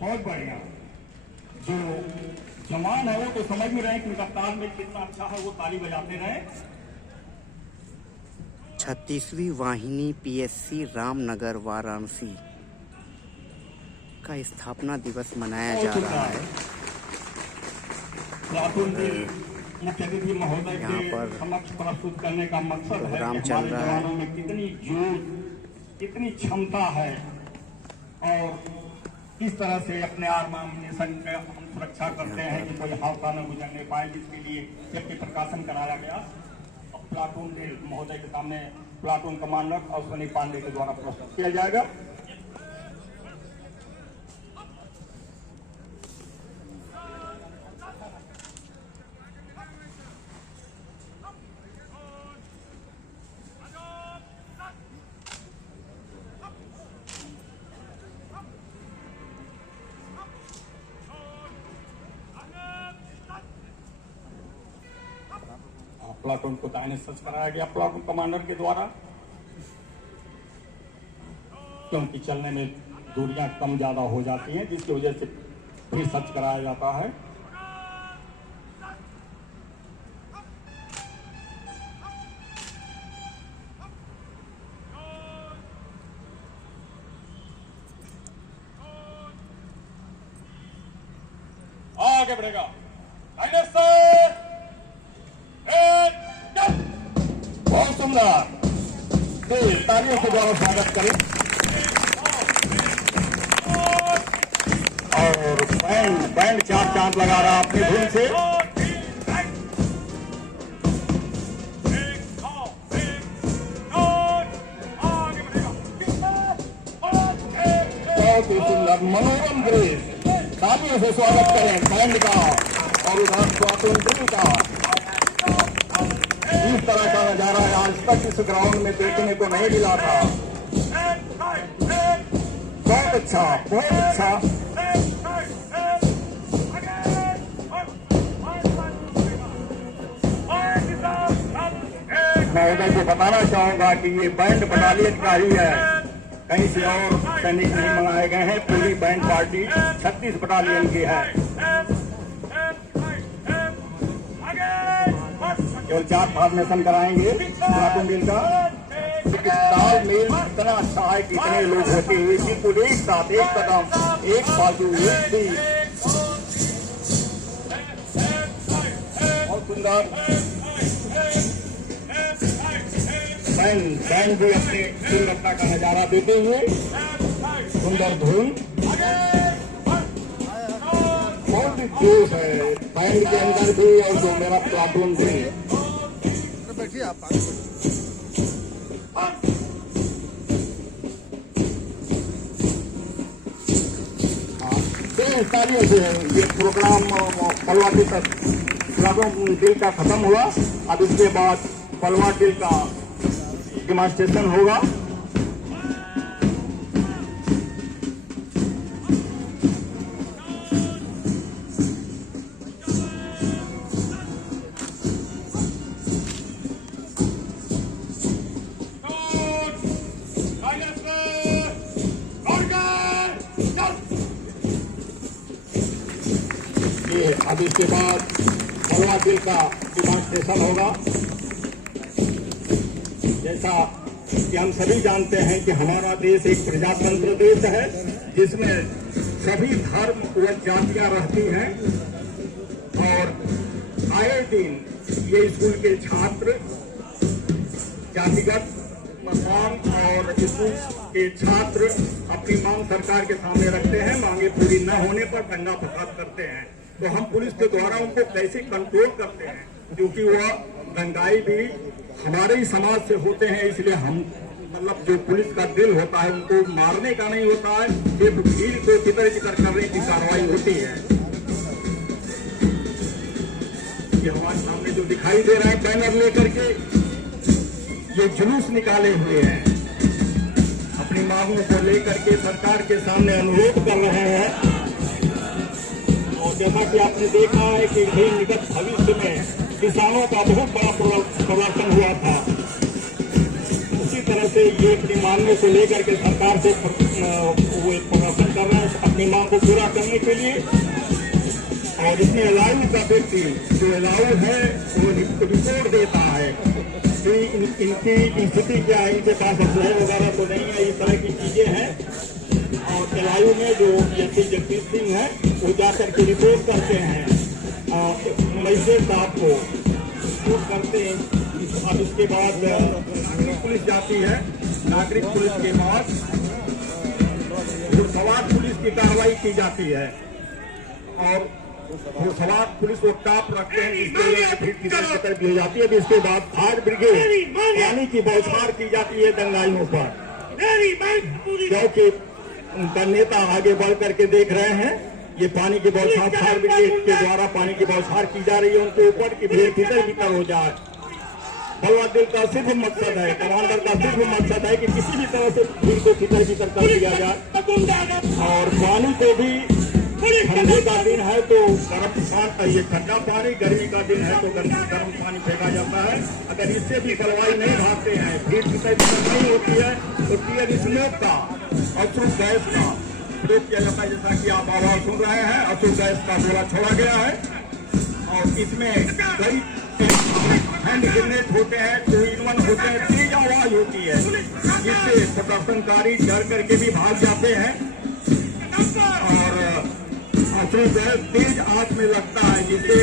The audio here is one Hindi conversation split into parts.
बहुत बढ़िया। जो जवान है वो तो समझ में रहे कि उनका तालमेल कितना अच्छा है, वो ताली बजाते रहे। 36वीं वाहिनी पीएससी रामनगर वाराणसी का स्थापना दिवस मनाया जा रहा है। मुख्य अतिथि महोदय के समक्ष प्रस्तुत करने का मकसद है कि हमारे जवानों में कितनी जोश, कितनी क्षमता है और किस तरह से अपने आर्मानेशन का हम सुरक्षा करते हैं कि कोई हादसा न गुजरने पाए, जिसके लिए जबकि प्रकाशन कराया गया। प्लाटून महोदय के सामने प्लाटून कमांडर अश्विनी पांडे के द्वारा प्रस्तुत किया जाएगा। प्लाटून को दाहिने सच कराया गया प्लाटून कमांडर के द्वारा, क्योंकि चलने में दूरियां कम ज्यादा हो जाती हैं, जिसकी वजह से फिर सच कराया जाता है। आगे बढ़ेगा तालियों के द्वारा स्वागत करें और बैंड चार चांद लगा रहा अपनी धुन से। बहुत ही सुंदर मनोरम दृश्य, तालियों से स्वागत करें बैंड का और उधर प्लाटून ड्रिल का। इस तरह का नजारा आज तक इस ग्राउंड में देखने को नहीं मिला था। बहुत अच्छा, बहुत अच्छा। मैं उधर को बताना चाहूंगा कि ये बैंड बटालियन का ही है, कहीं से और सैनिक नहीं मंगाए गए हैं। पूरी बैंड पार्टी 36 बटालियन की है। केवल 4 फॉर्मेशन कराएंगे प्लाटून ड्रिल का। तालमेल इतना अच्छा है कि इतने लोग होते हुए बिल्कुल एक साथ, एक कदम, एक बाजू, एक तीर। बहुत सुंदर बैंड भी अपने सुंदरता का नजारा देते हुए सुंदर धुन। बहुत ही जोश है बैंड के अंदर भी और जो मेरा प्लाटून भी। बैठिए आप तालियों से ये प्रोग्राम पलवाटी तक प्लाटून ड्रिल का खत्म हुआ। अब इसके बाद पलवा ड्रिल का डेमोन्स्ट्रेशन होगा। अब इसके बाद पलवा ड्रिल का डेमोन्स्ट्रेशन होगा। जैसा कि हम सभी जानते हैं कि हमारा देश एक प्रजातंत्र देश है, जिसमें सभी धर्म व जातियां रहती हैं और आए दिन ये स्कूल के छात्र जातिगत मांग और स्कूल के छात्र अपनी मांग सरकार के सामने रखते हैं। मांगे पूरी न होने पर दंगा फसाद करते हैं। तो हम पुलिस के द्वारा उनको कैसे कंट्रोल करते हैं, क्योंकि वह दंगाई भी हमारे ही समाज से होते हैं। इसलिए हम मतलब जो पुलिस का दिल होता है उनको मारने का नहीं होता है, सिर्फ भीड़ को तितर बितर करने की कार्रवाई होती है। ये हमारे सामने जो दिखाई दे रहा है बैनर लेकर के ये जुलूस निकाले हुए हैं, अपनी मांगों को लेकर के सरकार के सामने अनुरोध कर रहे हैं। और जैसा कि आपने देखा है कि निकट भविष्य में किसानों का बहुत बड़ा प्रदर्शन हुआ था, उसी तरह से ये अपनी मांगों को लेकर के सरकार से वो प्रदर्शन कर रहे हैं। अपनी मांग को पूरा करने के लिए। और इसमें अलाउ का व्यक्ति जो अलाउ है वो रिपोर्ट देता है कि इनकी स्थिति क्या है, इनके पास अप्लाई वगैरह तो नहीं है, इस तरह की चीजें हैं। और एलआईयू में जो एसपी जगदीश सिंह है वो जाकर के रिपोर्ट करते हैं मजिस्ट्रेट साहब को, रिपोर्ट करते हैं। अब इसके बाद नागरिक पुलिस जाती है, नागरिक पुलिस के बाद सवार पुलिस की कार्रवाई की जाती है और सवार पुलिस वो टाप रखते हैं जिसके भीड़ की तरफ दी जाती है। इसके बाद फायर ब्रिगेड पानी की बौछार की जाती है दंगाइयों पर, क्योंकि उनका नेता आगे बढ़ करके देख रहे हैं ये पानी की बौछार फायर ब्रिगेड के द्वारा पानी की बौछार की जा रही है उनके ऊपर की भीड़ भीतर हो जाए। बलवा दिल का सिर्फ मकसद है, कमांडर का सिर्फ मकसद है कि किसी भी तरह से भीड़ को भीतर कर दिया जाए। और पानी को भी ठंडे का दिन है तो गर्म, ये ठंडा पानी, गर्मी का दिन है तो गर्म पानी फेंका जाता है। अगर इससे भी बलवाई नहीं भागते हैं, भीड़ भीतर नहीं होती है तो टीयर स्मोक का, अश्रु गैस का प्रयोग किया जाता है। जैसा कि आप आवाज सुन रहे हैं, अश्रु गैस का गोला छोड़ा गया है और इसमें कई हैंड ग्रेनेड होते हैं, 2-in-1 होते हैं, तेज आवाज होती है जिससे प्रदर्शनकारी डर करके भी भाग जाते हैं। और अश्रु गैस तेज आंच में लगता है जिससे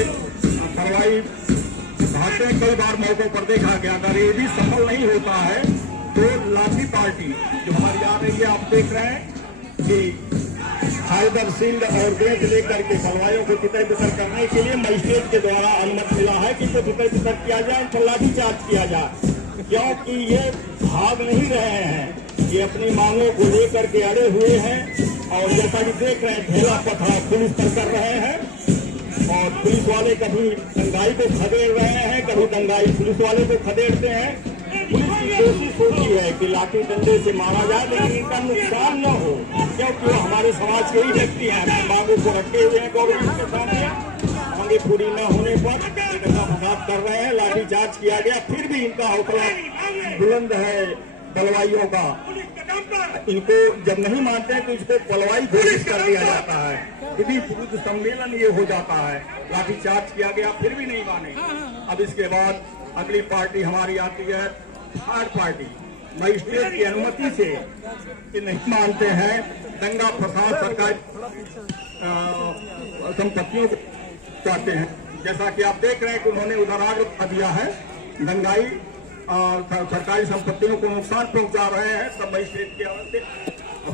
कार्रवाई भागते हैं। कई बार मौकों पर देखा गया, अगर ये भी सफल नहीं होता है तो लाठी पार्टी जो हमारी आ रही है, आप देख रहे हैं कि फाइबर शील्ड और गेट लेकर के बलवाइयों को तितर बितर करने के लिए मजिस्ट्रेट के द्वारा अनुमति मिला है कि तितर बितर किया जाए, इनको लाठीचार्ज किया जाए, क्योंकि ये भाग नहीं रहे हैं, ये अपनी मांगों को लेकर के अड़े हुए हैं। और जैसा कि देख रहे हैं ढेला पथरा पुलिस पर कर रहे हैं और पुलिस वाले कभी दंगाई को खदेड़ रहे हैं, कभी दंगाई पुलिस वाले को खदेड़ते हैं। पुलिस की कोशिश होती है कि लाठी डंडे से मारा जाए लेकिन इनका नुकसान न हो, क्योंकि वो हमारे समाज के ही व्यक्ति हैं, अपनी मांगों को रखे हुए हैं गवर्नमेंट के सामने। मांगे पूरी न होने पर फसाद कर रहे हैं, लाठीचार्ज किया गया, फिर भी इनका हौसला बुलंद है बलवाइयों का। इनको जब नहीं मानते हैं तो इसको बलवाई घोषित कर दिया जाता है, यदि विरुद्ध सम्मेलन ये हो जाता है, लाठीचार्ज किया गया फिर भी नहीं माने। अब इसके बाद अगली पार्टी हमारी आती है थर्ड पार्टी, मजिस्ट्रेट की अनुमति से कि नहीं मानते हैं, दंगा फसाद सरकारी संपत्तियों को चाहते हैं। जैसा कि आप देख रहे हैं कि उन्होंने उधर आग दिया है, दंगाई सरकारी संपत्तियों को नुकसान पहुंचा रहे हैं, सब मजिस्ट्रेट की आवाज से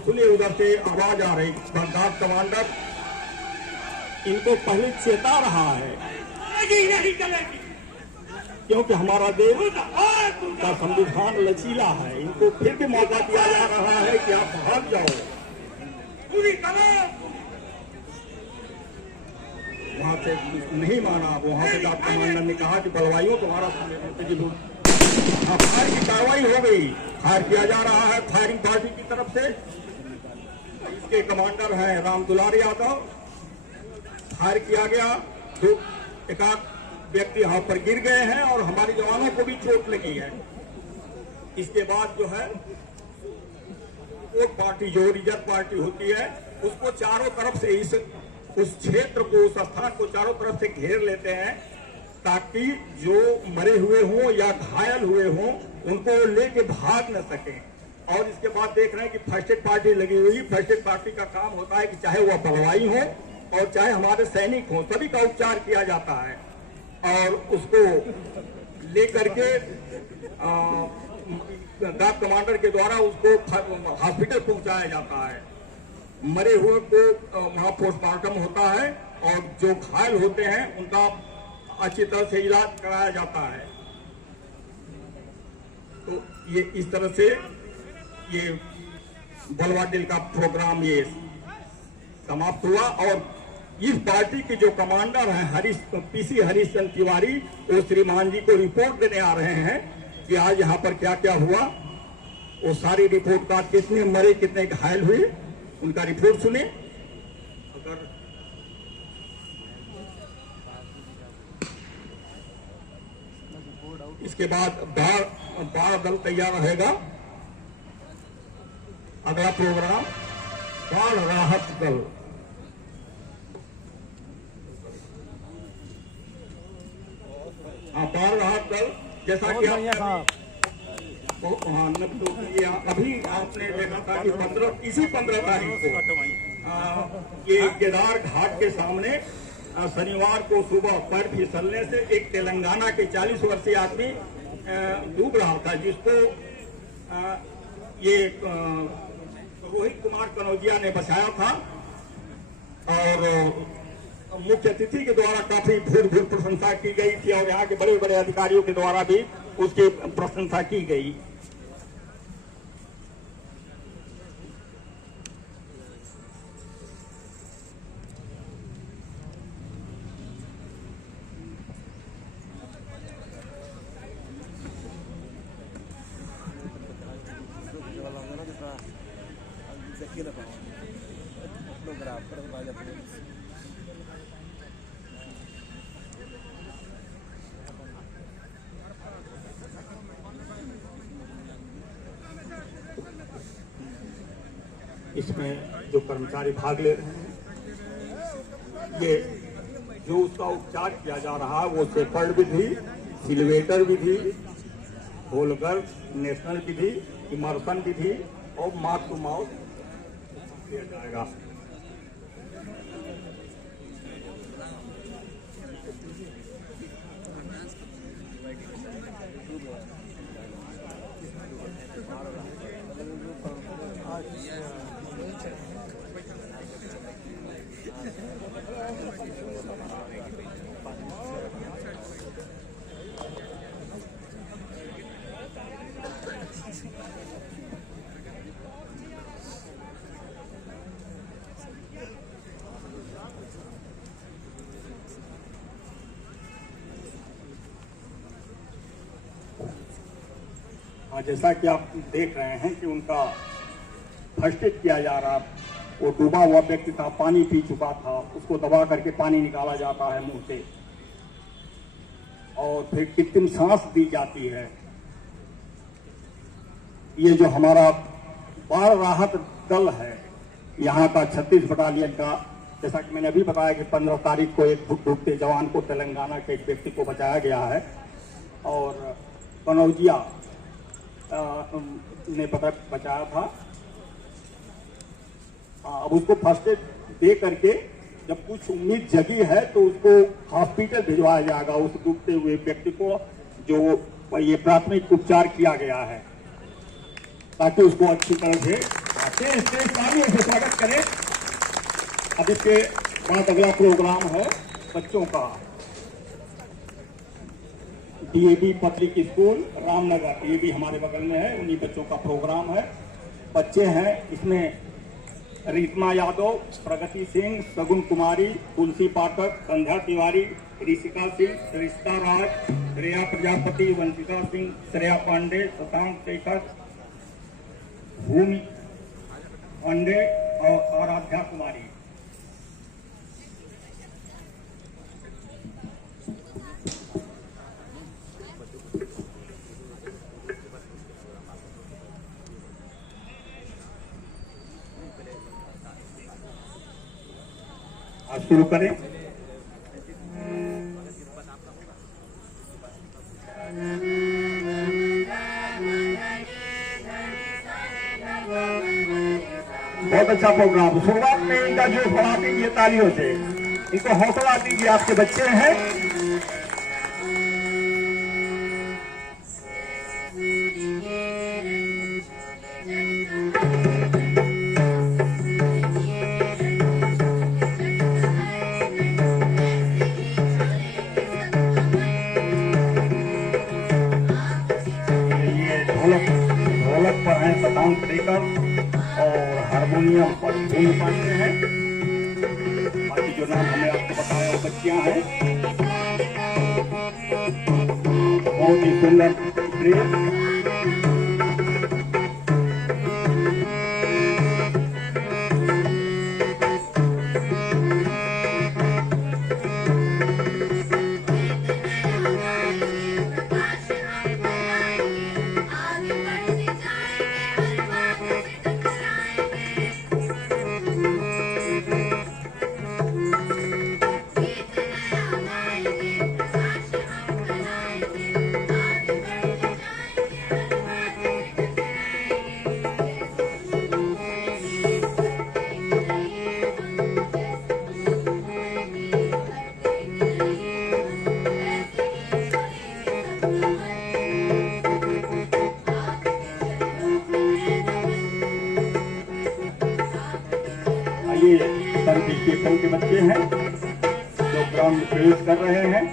सुनिए, उधर से आवाज आ रही। बगदाद कमांडर इनको पहले चेता रहा है क्योंकि हमारा देश का संविधान लचीला है, इनको फिर भी मौका दिया जा रहा है कि आप भाग जाओ। वहां से नहीं माना, वहां से कमांडर ने कहा कि बलवाइयों तुम्हारा फायर की कार्रवाई हो गई, फायर किया जा रहा है फायरिंग पार्टी की तरफ से। इसके कमांडर हैं राम दुलार यादव, फायर किया गया, दो एकाध व्यक्ति यहाँ पर गिर गए हैं और हमारे जवानों को भी चोट लगी है। इसके बाद जो है वो पार्टी जो रिजर्व पार्टी होती है उसको चारों तरफ से उस क्षेत्र को, उस स्थान को चारों तरफ से घेर लेते हैं ताकि जो मरे हुए हों या घायल हुए हों उनको लेके भाग न सके। और इसके बाद देख रहे हैं कि फर्स्ट एड पार्टी लगी हुई। फर्स्ट एड पार्टी का काम होता है कि चाहे वह बलवाई हो और चाहे हमारे सैनिक हों, सभी का उपचार किया जाता है और उसको लेकर के डाक कमांडर के द्वारा उसको हॉस्पिटल पहुंचाया जाता है। मरे हुए को वहां पोस्टमार्टम होता है और जो घायल होते हैं उनका अच्छी तरह से इलाज कराया जाता है। तो ये इस तरह से ये बलवा दिल का प्रोग्राम ये समाप्त हुआ। और इस पार्टी के जो कमांडर हैं पीसी हरीशचंद्र तिवारी, वो श्रीमान जी को रिपोर्ट देने आ रहे हैं कि आज यहाँ पर क्या क्या हुआ। वो सारी रिपोर्ट का कितने मरे कितने घायल हुए उनका रिपोर्ट सुने। अगर इसके बाद बाढ़ दल तैयार रहेगा। अगला प्रोग्राम बाढ़ राहत दल। बाढ़ राहत दल जैसा कि ये अभी आपने देखा था कि 15 तारीख को ये केदार घाट के सामने शनिवार को सुबह पैर फिसलने से एक तेलंगाना के 40 वर्षीय आदमी डूब रहा था, जिसको ये रोहित कुमार कनौजिया ने बचाया था। और मुख्य अतिथि के द्वारा काफी भूर प्रशंसा की गई थी और यहाँ के बड़े बड़े अधिकारियों के द्वारा भी उसकी प्रशंसा की गई। इसमें जो कर्मचारी भाग ले रहे हैं, ये जो उसका उपचार किया जा रहा है वो शेपर्ड विधि, सिल्वेटर विधि, होलगर नेशनल विधि, इमर्सन विधि और माउथ टू माउथ किया जाएगा। जैसा कि आप देख रहे हैं कि उनका फर्स्ट एड किया जा रहा, वो डूबा हुआ व्यक्ति था, पानी पी चुका था, उसको दबा करके पानी निकाला जाता है मुंह से और फिर कृत्रिम सांस दी जाती है। ये जो हमारा बाढ़ राहत दल है यहाँ का 36 बटालियन का, जैसा कि मैंने अभी बताया कि 15 तारीख को एक डूबते जवान को तेलंगाना के एक व्यक्ति को बचाया गया है और कनौजिया ने बचाया था। अब उसको फर्स्ट एड दे करके जब कुछ उम्मीद जगी है तो उसको हॉस्पिटल भिजवाया जाएगा, उस डूबते हुए व्यक्ति को जो ये प्राथमिक उपचार किया गया है, ताकि उसको अच्छी तरह से से स्वागत करें। अब इसके बाद अगला प्रोग्राम है बच्चों का। डीएवी पब्लिक स्कूल रामनगर, ये भी हमारे बगल में है, उन्हीं बच्चों का प्रोग्राम है। बच्चे हैं इसमें रीतमा यादव, प्रगति सिंह, सगुन कुमारी, तुलसी पाठक, संध्या तिवारी, ऋषिका सिंह, रिश्ता राज, श्रेया प्रजापति, वंशिका सिंह, श्रेया पांडे, शशांक शेखर, भूमि पांडे और आराध्या कुमारी। आज शुरू करें। बहुत अच्छा प्रोग्राम। शुरुआत में इनका जो बढ़ा दीजिए तालियों से, इनको हौसला दीजिए, आपके बच्चे हैं। ढोलक पर हैं शशांक शेखर और हारमोनियम पर भूमि पांडे हैं। बाकी जो नाम हमने आपको बताया वो बच्चियां हैं। बहुत ही सुंदर ड्रेस। ये संत स्टीफन के बच्चे हैं जो ग्राउंड में प्रवेश कर रहे हैं।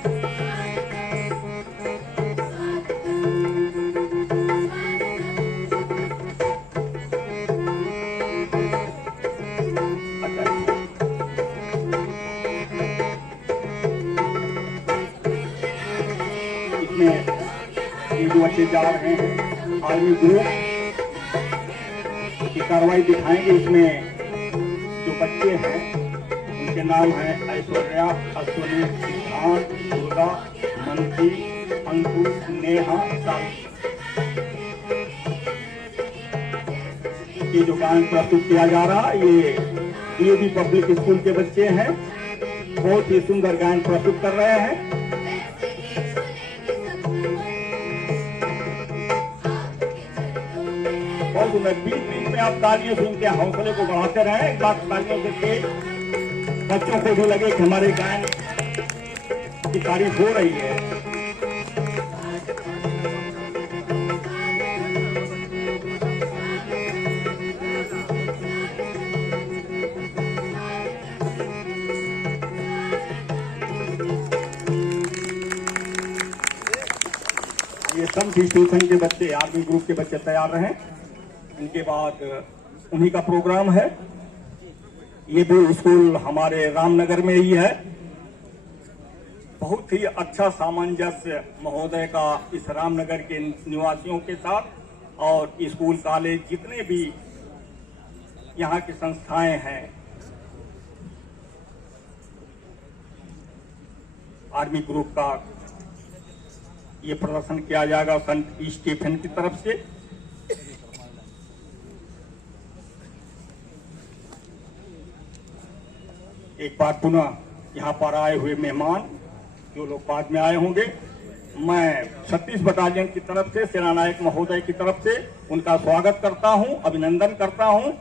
इसमें ये जो बच्चे जा रहे हैं आर्मी ग्रुप की कार्रवाई दिखाएंगे। इसमें जो बच्चे हैं उनके नाम है ऐश्वर्या, अश्विनी, सिद्धांत, दुर्गा, मंत्री, अंकुश, नेहा, साक्षी। ये जो गान प्रस्तुत किया जा रहा है ये डीएवी पब्लिक स्कूल के बच्चे हैं, बहुत ही सुंदर गान प्रस्तुत कर रहे हैं। बहुत सुंदर। बीच बीच में आप तालियों से उनके हौसले को बढ़ाते रहें। एक बात तालियों से बच्चों को भी लगे कि हमारे गायन की तारीफ हो रही है। ये संत स्टीफन के बच्चे, आर्मी ग्रुप के बच्चे तैयार रहे। इनके बाद उन्हीं का प्रोग्राम है। ये भी स्कूल हमारे रामनगर में ही है। बहुत ही अच्छा सामंजस्य महोदय का इस रामनगर के निवासियों के साथ और स्कूल कॉलेज जितने भी यहाँ की संस्थाएं हैं, आर्मी ग्रुप का ये प्रदर्शन किया जाएगा संत स्टीफन की तरफ से। एक बार पुनः यहाँ पर आए हुए मेहमान जो लोग बाद में आए होंगे, मैं 36 बटालियन की तरफ से, सेनानायक महोदय की तरफ से उनका स्वागत करता हूं, अभिनंदन करता हूं।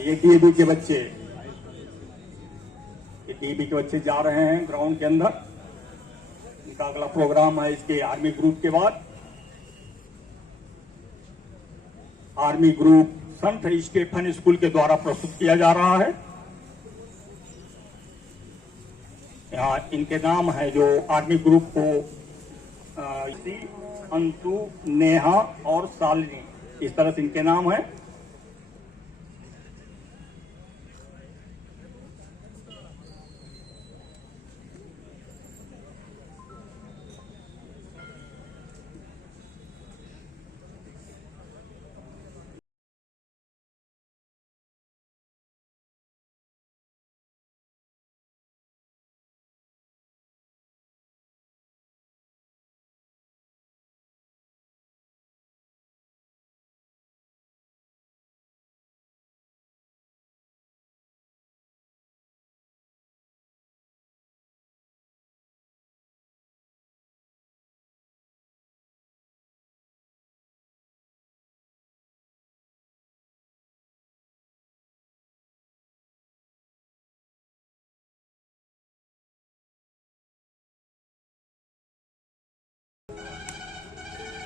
ये डीएवी के बच्चे, ये डीएवी के बच्चे जा रहे हैं ग्राउंड के अंदर। इनका अगला प्रोग्राम है इसके आर्मी ग्रुप के बाद। आर्मी ग्रुप संत स्टीफन स्कूल के द्वारा प्रस्तुत किया जा रहा है। यहाँ इनके नाम है जो आर्मी ग्रुप को अंतु, नेहा और शालिनी, इस तरह से इनके नाम है।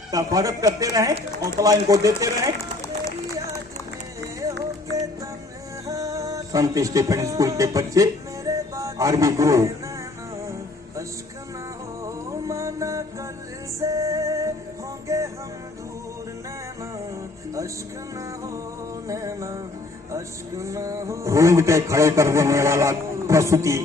का स्वागत करते रहें, हौसला इनको देते रहें। संत स्टीफन स्कूल के बच्चे, आर्मी ग्रुप। रोंगटे खड़े कर देने वाला प्रस्तुति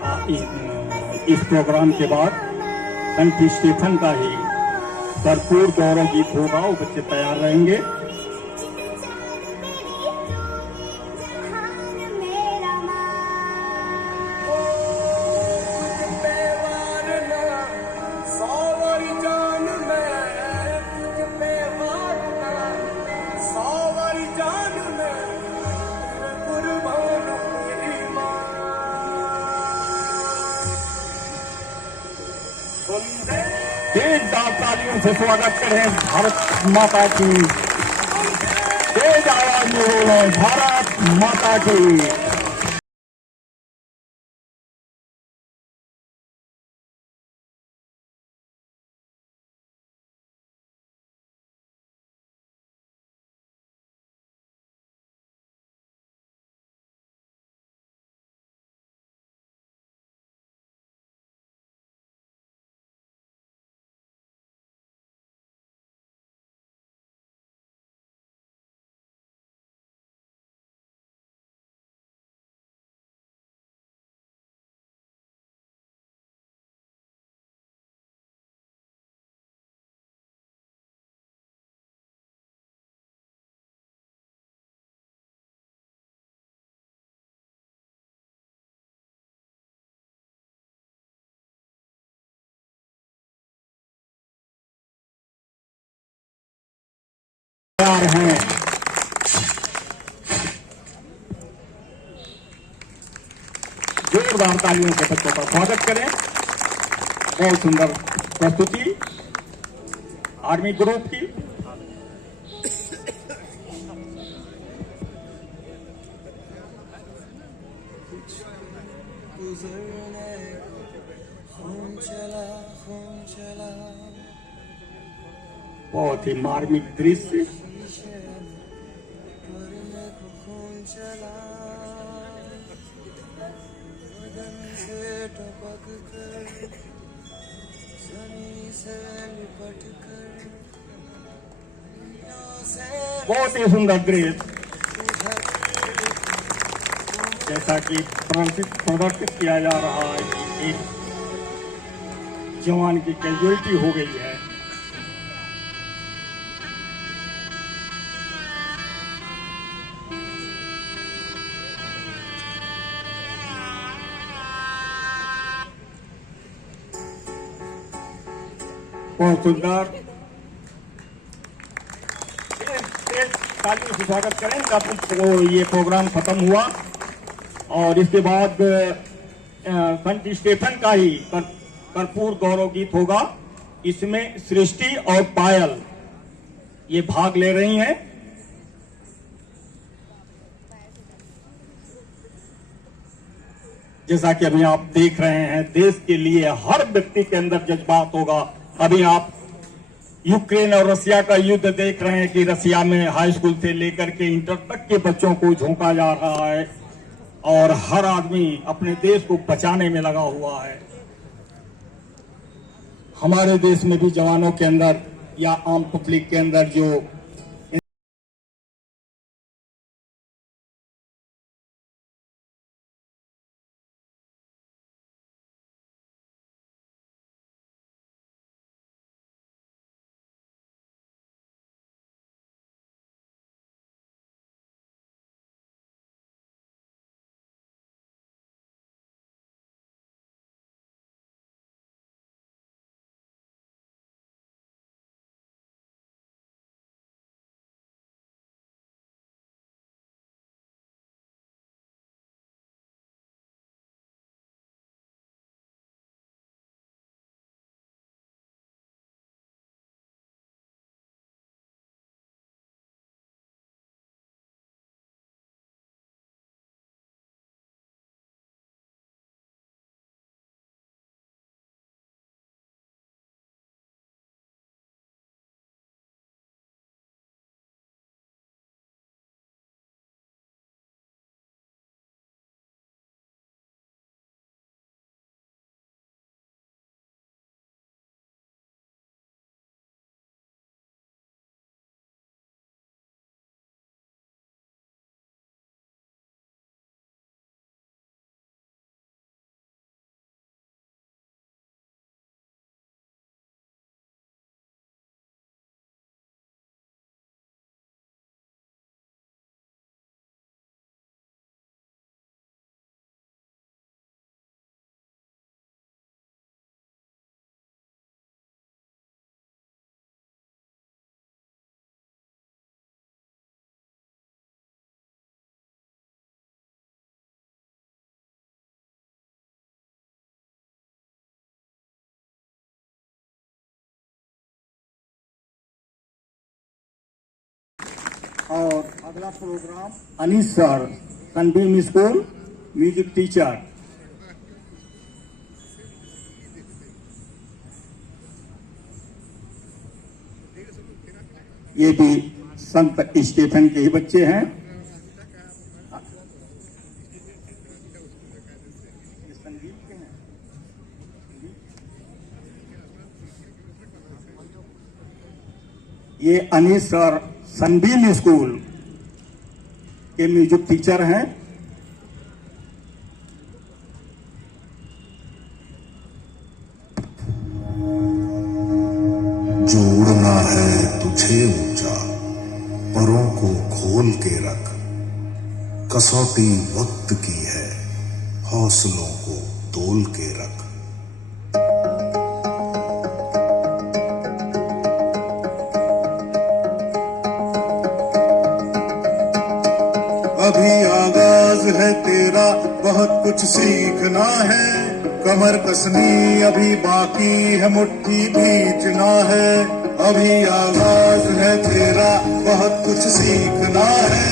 इस प्रोग्राम के बाद संत स्टीफन का ही भरपूर गौरव गीत होगा। वो बच्चे तैयार रहेंगे। तेजदार तालियों से स्वागत करें भारत माता की। तेज आवाज में बोलो भारत माता की। तैयार हैं। जोरदार तालियों से बच्चों का स्वागत करें। बहुत सुंदर प्रस्तुति आर्मी ग्रुप की। बहुत ही मार्मिक दृश्य। बहुत ही सुंदर दृश्य, जैसा कि प्रदर्शित किया जा रहा है कि एक जवान की कैजुअलिटी हो गई है। बहुत सुंदर। तालियों से स्वागत करें। जब ये प्रोग्राम खत्म हुआ और इसके बाद संत स्टीफन का ही कर्पूर गौरव गीत होगा। इसमें सृष्टि और पायल ये भाग ले रही हैं। जैसा कि अभी आप देख रहे हैं, देश के लिए हर व्यक्ति के अंदर जज्बात होगा। अभी आप यूक्रेन और रसिया का युद्ध देख रहे हैं कि रसिया में हाई स्कूल से लेकर के इंटर तक के बच्चों को झोंका जा रहा है और हर आदमी अपने देश को बचाने में लगा हुआ है। हमारे देश में भी जवानों के अंदर या आम पब्लिक के अंदर जो और अगला programme Anees sir, Sunbeam school, music teacher. ये भी संत स्टीफन के ही बच्चे हैं। ये संगीत के हैं। ये अनीस सर, सनबीम स्कूल के म्यूजिक टीचर हैं। जो उड़ना है तुझे ऊंचा, परों को खोल के रख, कसौटी वक्त की है, हौसलों को तोल के रख। अभी आगाज है तेरा, बहुत कुछ सीखना है, कमर कसनी अभी बाकी है, मुट्ठी भींचना है। अभी आगाज है तेरा, बहुत कुछ सीखना है,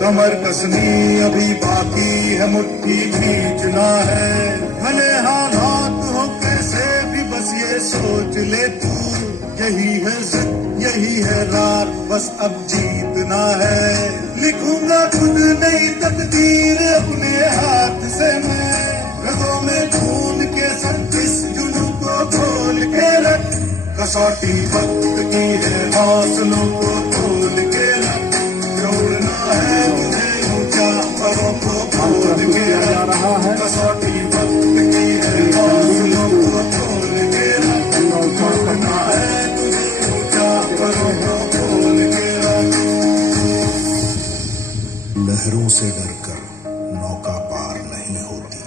कमर कसनी अभी बाकी है, मुट्ठी भींचना है। भले हालात हो कैसे भी बस ये सोच ले तू, यही है जिद, यही है रात, बस अब जीतना है। लिखूंगा खुद नई तकदीर अपने हाथ से मैं, रगों में खून के संग इस जुनून को खोल के रख, कसौटी वक्त की है, हौसलों को तोल के रख। जोड़ना है मुझे ऊंचा, परों को खोल के रख, कसौटी वक्त की है, हौसलों को तोल के रख। जोड़ना है मुझे ऊंचा, परों को खोल के रख। लहरों से डरकर नौका पार नहीं होती,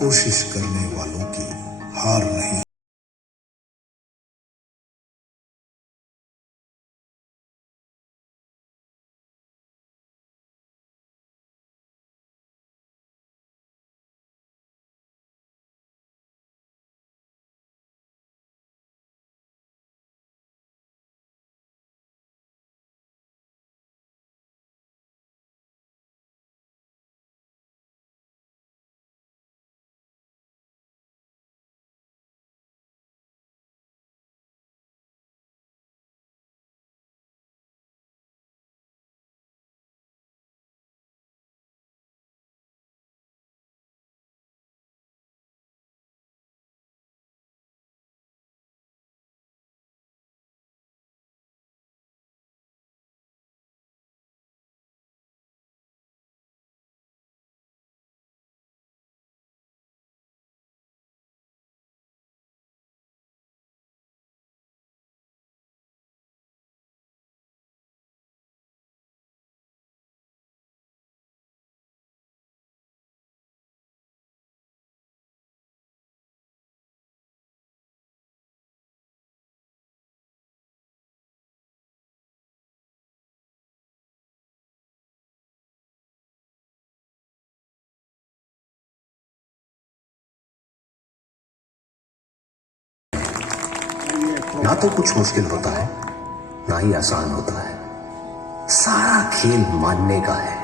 कोशिश करने वालों की हार नहीं। ना तो कुछ मुश्किल होता है, ना ही आसान होता है। सारा खेल मानने का है।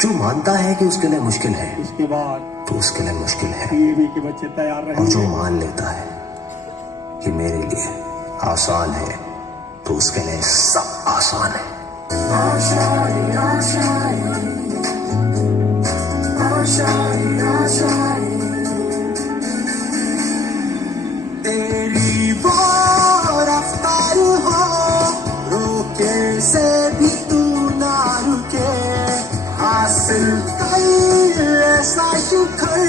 जो मानता है कि उसके लिए मुश्किल है, इसके बाद तो उसके लिए मुश्किल है। पीएवी के बच्चे तैयार और रहेंगे। जो मान लेता है कि मेरे लिए आसान है, तो उसके लिए सब आसान है। तेरी वो रफ्तार हो, रोके से भी तू ना रुके, हासिल कर ऐसा शिखर,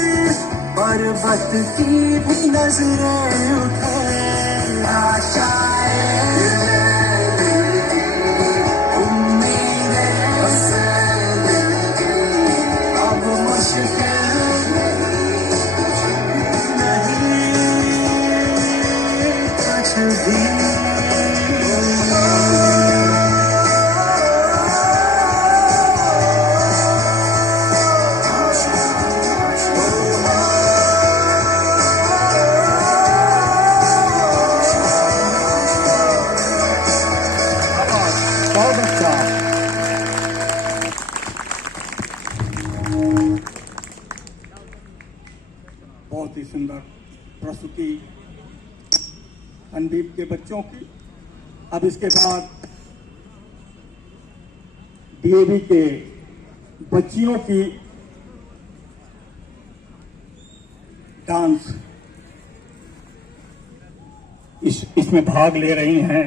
पर्वत की भी नजरें उठे। आशाएं अब मुश्किल कुछ भी। बहुत ही सुंदर प्रस्तुति संदीप के बच्चों की। अब इसके बाद डीएवी के बच्चियों की डांस इसमें भाग ले रही हैं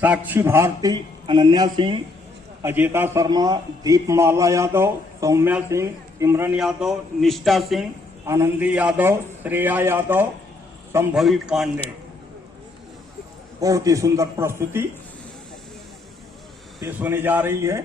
साक्षी भारती, अनन्या सिंह, अजिता शर्मा, दीपमाला यादव, सौम्या सिंह, इमरन यादव, निष्ठा सिंह, आनंदी यादव, श्रेया यादव, संभवी पांडे। बहुत ही सुंदर प्रस्तुति पेश होने जा रही है।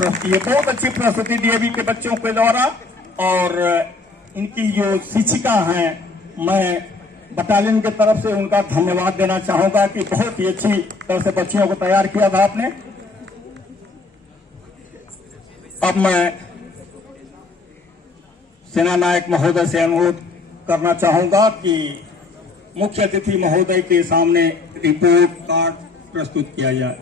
प्रस्तुति है, बहुत अच्छी प्रस्तुति डीएवी के बच्चों के द्वारा। और इनकी जो शिक्षिका हैं, मैं बटालियन की तरफ से उनका धन्यवाद देना चाहूंगा कि बहुत ही अच्छी तरह से बच्चियों को तैयार किया था आपने। अब मैं सेना नायक महोदय से अनुरोध करना चाहूंगा कि मुख्य अतिथि महोदय के सामने रिपोर्ट कार्ड प्रस्तुत किया जाए।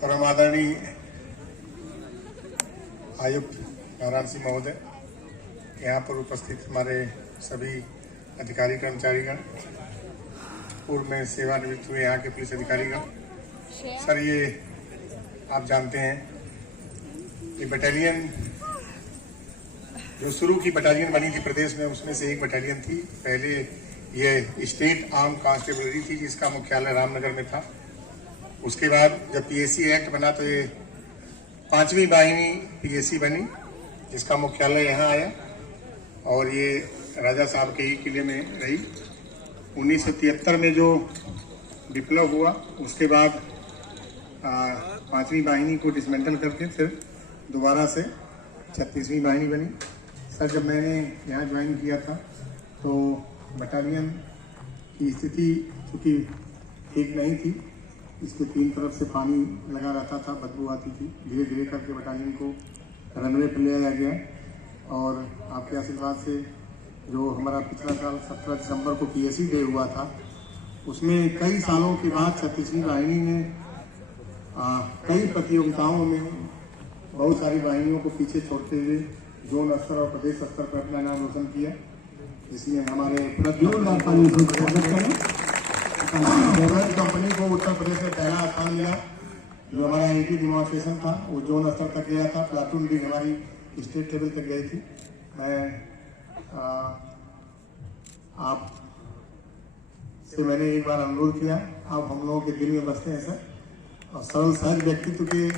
परम आदरणीय आयुक्त वाराणसी महोदय, यहाँ पर उपस्थित हमारे सभी अधिकारी कर्मचारीगण, पूर्व में सेवानिवृत्त हुए यहाँ के पुलिस अधिकारीगण। सर, ये आप जानते हैं कि बटालियन जो शुरू की बटालियन बनी थी प्रदेश में, उसमें से एक बटालियन थी। पहले ये स्टेट आर्म कांस्टेबलरी थी जिसका मुख्यालय रामनगर में था। उसके बाद जब पीएससी एक्ट बना तो ये 5वीं वाहिनी पीएससी बनी जिसका मुख्यालय यहाँ आया और ये राजा साहब के ही किले में रही। 1973 में जो विप्लव हुआ उसके बाद 5वीं वाहिनी को डिसमेंटल करके फिर दोबारा से 36वीं वाहिनी बनी। सर, जब मैंने यहाँ ज्वाइन किया था तो बटालियन की स्थिति चूँकि ठीक नहीं थी, इसके 3 तरफ से पानी लगा रहता था, बदबू आती थी। धीरे धीरे करके बटालियन को रनवे पर ले आया गया और आपके आशीर्वाद से जो हमारा पिछला साल 17 दिसंबर को पीएससी डे हुआ था, उसमें कई सालों के बाद 36वीं वाहिनी ने कई प्रतियोगिताओं में बहुत सारी वाहिनियों को पीछे छोड़ते हुए जोन स्तर और प्रदेश स्तर पर अपना नाम रोशन किया। इसमें हमारे कंपनी को उत्तर प्रदेश में पहला स्थान मिला। जो हमारा एंट्री डिमॉन्स्ट्रेशन था वो जोन स्तर तक गया था। प्लाटून लीग हमारी स्टेट लेवल तक गई थी। मैं आप से मैंने एक बार अनुरोध किया, आप हम लोगों के दिल में बसते हैं सर, और सरल सहज व्यक्तित्व के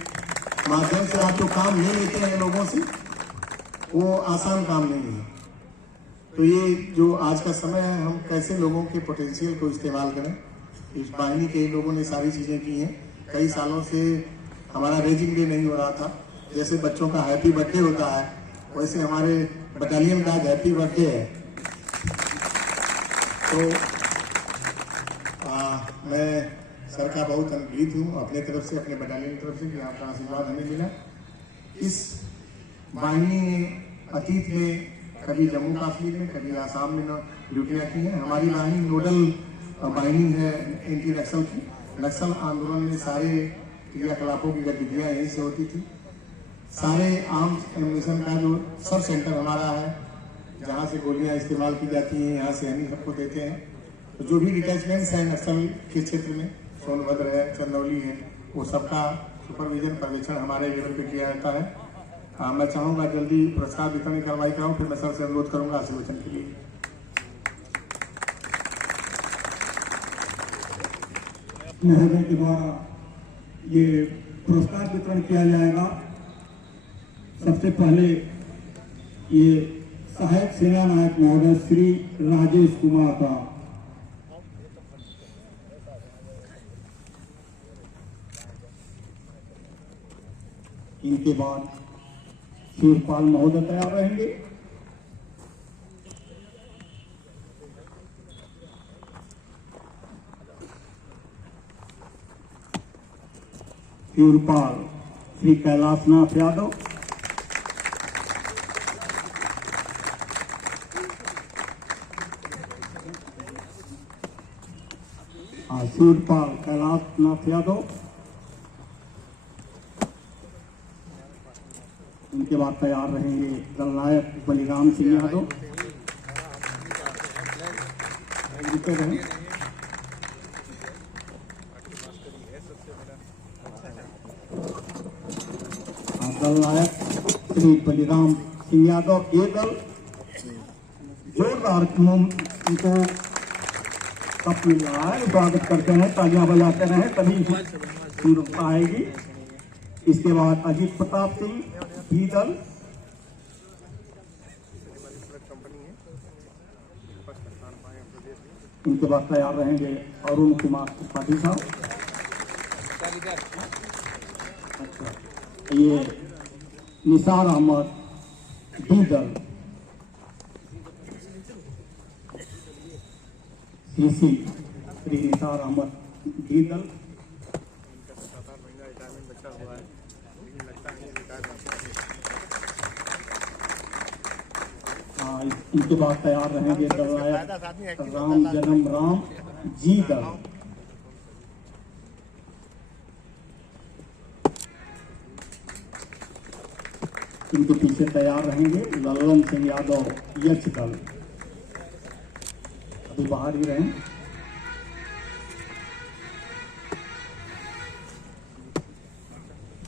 माध्यम से आप जो काम ले लेते हैं लोगों से, वो आसान काम नहीं है। तो ये जो आज का समय है, हम कैसे लोगों के पोटेंशियल को इस्तेमाल करें, इस वाहिनी के लोगों ने सारी चीज़ें की हैं। कई सालों से हमारा रेजिंग डे नहीं हो रहा था। जैसे बच्चों का हैप्पी बर्थडे होता है, वैसे हमारे बटालियन का आज हैप्पी बर्थडे है। तो मैं सर का बहुत अनुग्रहित हूँ अपने तरफ से, अपने बटालियन की तरफ से, कि आपका आशीर्वाद हमें मिला। इस वाहिनी ने अतीत में कभी जम्मू कश्मीर में, कभी आसाम में ड्यूटियाँ की हैं। हमारी वाहिनी नोडल वाहिनी है एंटी नक्सल की। नक्सल आंदोलन में सारे क्रियाकलापों की गतिविधियाँ यहीं से होती थी। सारे आर्म्स एम्यूनिशन का जो सब सेंटर हमारा है, जहाँ से गोलियाँ इस्तेमाल की जाती हैं, यहाँ से हम सबको देते हैं। तो जो भी डिटैचमेंट्स हैं नक्सल के क्षेत्र में, सोनभद्र है, चंदौली है, वो सबका सुपरविजन पर्यवेक्षण हमारे लेवल पे किया जाता है। मैं चाहूँगा जल्दी पुरस्कार वितरण की कार्रवाई कराऊँ, फिर मैं सर से अनुरोध करूँगा आशीर्वचन के लिए। महोदय के द्वारा ये पुरस्कार वितरण किया जाएगा। सबसे पहले ये सहायक सेना नायक महोदय श्री राजेश कुमार का इनके बाद सूरपाल महोदय तैयार रहेंगे। सूरपाल श्री कैलाशनाथ यादव, सूरपाल कैलाशनाथ यादव। उनके बाद तैयार रहेंगे दलनायक बलिराम सिंह यादव। दल नायक श्री बलिराम सिंह यादव, ये दल जोरदार उनको कप मिल रहा है, स्वागत करते हैं, तालियां बजाते रहे, तभी सुंदरता आएगी। इसके बाद अजीत प्रताप सिंह बी दल, इनके बाद तैयार रहेंगे अरुण कुमार त्रिपाठी साहब। अच्छा, ये निसार अहमद डी दल, सीसी श्री निसार अहमद डी दल। इनके बाद तैयार रहेंगे दलनायक राम जन्म राम जी दल। इनके पीछे तैयार रहेंगे लल्लन सिंह यादव यक्ष दल, अभी बाहर ही रहें।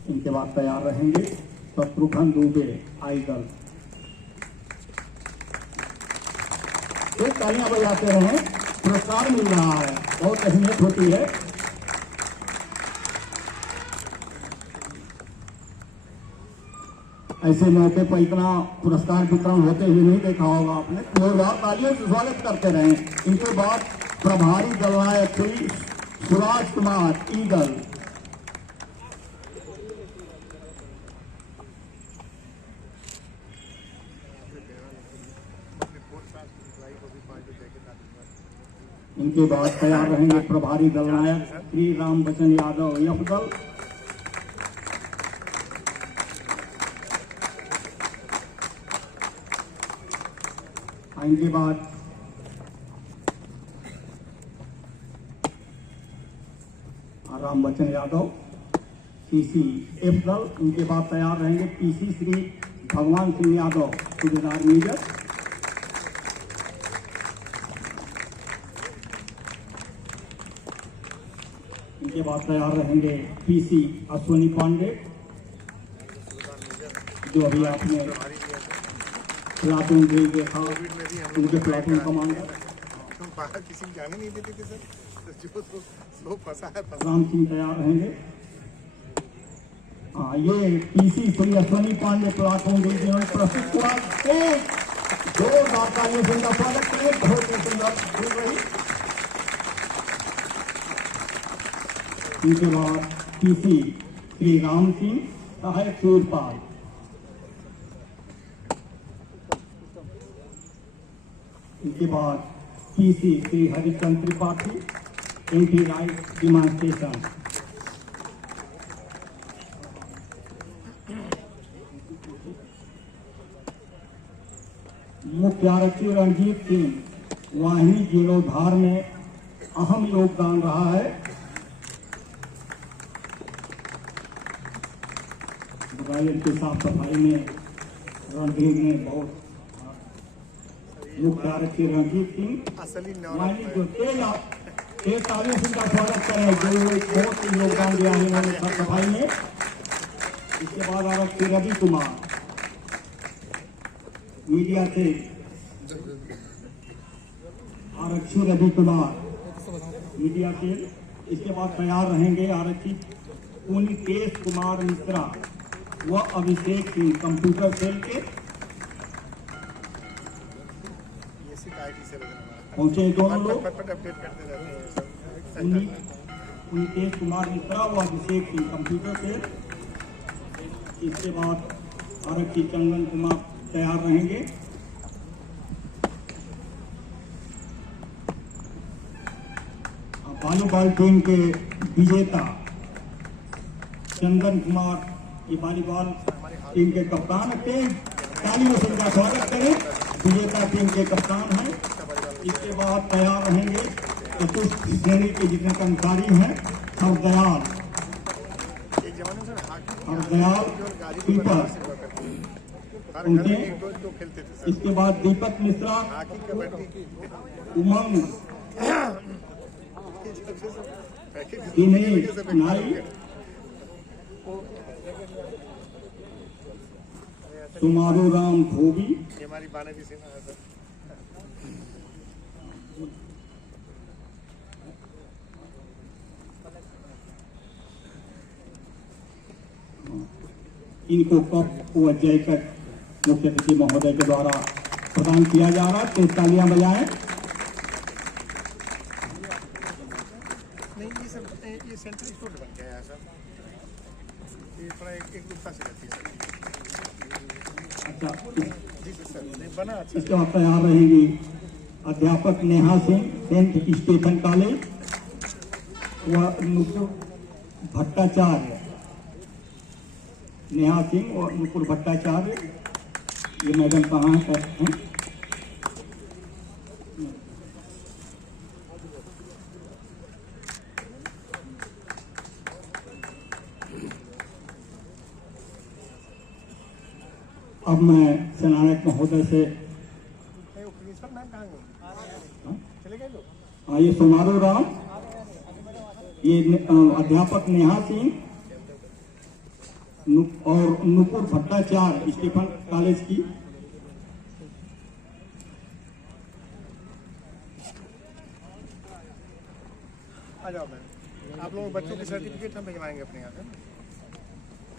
इनके बाद तैयार रहेंगे शत्रुघ्न दुबे आई दल। एक तालियां बजाते रहे, पुरस्कार मिल रहा है, बहुत अहमियत होती है। ऐसे मौके पर इतना पुरस्कार वितरण होते हुए नहीं देखा होगा आपने। जोरदार तालियों से स्वागत करते रहे। इनके बाद प्रभारी दलनायक श्री सुराज कुमार ई दल। इनके बाद तैयार रहेंगे प्रभारी दलनायक श्री राम बचन यादव यफ दल। इनके बाद राम बचन यादव सीसी एफ दल। इनके बाद तैयार रहेंगे पीसी श्री भगवान सिंह यादव सूबेदार मेजर। इनके बाद तैयार रहेंगे पीसी अश्विनी पांडे, जो अभी आपने प्लाटून ड्रिल देखा, उनके प्लाटून कमांडर किसी जाने नहीं देते थे सर, जो फंसा है। राम सिंह तैयार रहेंगे। हाँ, ये PC Shri Ashwini Pandey platoon drill जिन्होंने प्रस्तुत किया। एक जोरदार तालियों से इनका स्वागत करें, बहुत ही सुंदर ड्रिल रही। इनके बाद पीसी श्री राम सिंह सहायक सूरपाल। इनके बाद PC Shri Harichandra Tripathi anti right विमान स्टेशन। मुख्य आरक्षी रणजीत सिंह वाहिनी जीर्णोद्धार में अहम योगदान रहा है। बटालियन की साफ सफाई में रणधीर ने बहुत, मुख्य आरक्षी रणजीत सिंह वाहिनी जो तेज तालियों से इनका स्वागत करें, जो बहुत ही योगदान दिया है इन्होंने साफ सफाई में। इसके बाद आरक्षी रवि कुमार मीडिया से, आरक्षी रवि कुमार मीडिया से। इसके बाद तैयार रहेंगे आरक्षी पुनिकेश कुमार मिश्रा व अभिषेक सिंह कंप्यूटर सेल के। पहुंचे दोनों लोग, पुनिकेश कुमार मिश्रा व अभिषेक सिंह कंप्यूटर सेल। इसके बाद आरक्षी चंदन कुमार तैयार रहेंगे। वॉलीबॉल टीम के विजेता चंदन कुमार, ये वॉलीबॉल टीम के कप्तान थे, तालियों से इनका स्वागत करें, विजेता टीम के कप्तान हैं। इसके बाद तैयार रहेंगे चतुर्थ श्रेणी के जितने कर्मचारी हैं, हरदयाल पीपर उनके। इसके बाद दीपक मिश्रा, उमंग दिनेश नाई, सुमारू राम धोबी, ये हमारी बालाजी सेना है सर। इनको कप व जैकेट मुख्य अतिथि महोदय के द्वारा प्रदान किया जा रहा है। तो तालियां बजाएं। नहीं ये सर ये सेंट्रल स्टोर बन गया है सर, ये थोड़ा एक रूपता से रहती है अच्छा, जी सर। नहीं बना अच्छा इसके बाद तैयार रहेंगी अध्यापक Neha Singh, saint Stephen college, व नुपुर भट्टाचार्य। नेहा सिंह और नुपुर भट्टाचार्य, ये मैडम कहाँ हैं? अब मैं सेनानायक महोदय से नहीं, वो प्रिंसिपल मैम कहाँ गए? चले गए लोग? ये सोमारू राम, ये अध्यापक नेहा सिंह और नुपुर भट्टाचार्य स्टीफन कॉलेज की। आ जाओ मैम, आप लोगों बच्चों के सर्टिफिकेट हम भिजवाएंगे अपने यहाँ से।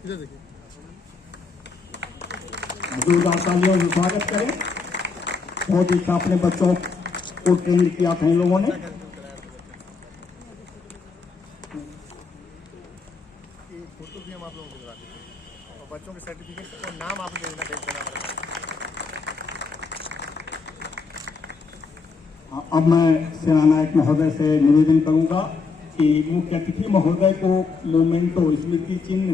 इधर देखिए, जोरदार तालियों से स्वागत करें। बहुत ही अच्छा अपने बच्चों को ट्रेन किया था इन लोगों ने। ये फोटो भी हम आप लोगों को भिजवा देंगे और बच्चों के सर्टिफिकेट और नाम आप दे देना, भेज देना हमारे पास। अब मैं सेनानायक महोदय से निवेदन करूंगा कि मुख्य अतिथि महोदय को मोमेंटो स्मृति चिन्ह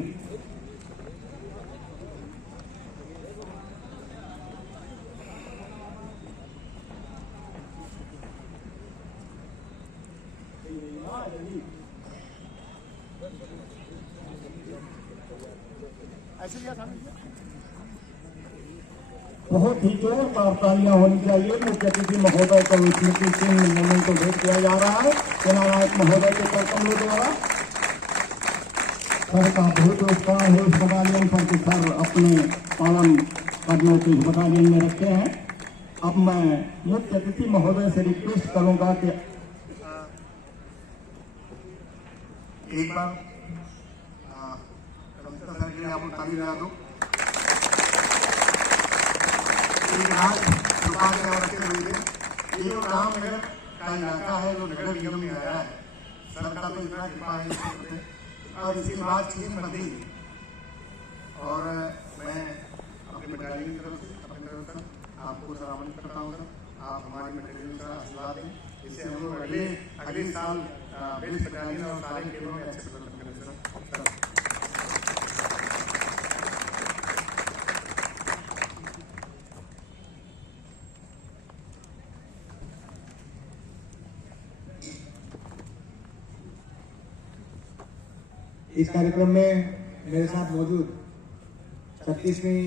ऐसे लिया था ना? बहुत ही जोरदार तालियां होनी चाहिए। मुख्य अतिथि महोदय को स्मृति चिन्ह मोमेंटो भेंट किया जा रहा है सेनानायक महोदय के कर्तव्यों द्वारा। सर का बहुत उपकार है इस बटालियन पर कि सर अपने पालन कर्मियों को इस बटालियन में रखे हैं। अब मैं मुख्य अतिथि महोदय से रिक्वेस्ट करूंगा कि एक बार सर के लिए आप लोग ताली बजा दो। एक आज दुकान में और रखे हुए थे। ये जो रामनगर का इलाका है जो नगर निगम में आया है, सर का तो इतना कृपा है इसके ऊपर। और इसके बाद चीज बदली और मैं अपने बटालियन की तरफ से अपनी तरफ से आपको सलामत करता हूँ सर। आप हमारी बटालियन का आशीर्वाद दें, इससे हम लोग अगले साल बेस्ट बटालियन और सारे खेलों में अच्छे प्रदर्शन करें सर। इस कार्यक्रम में मेरे साथ मौजूद 36वीं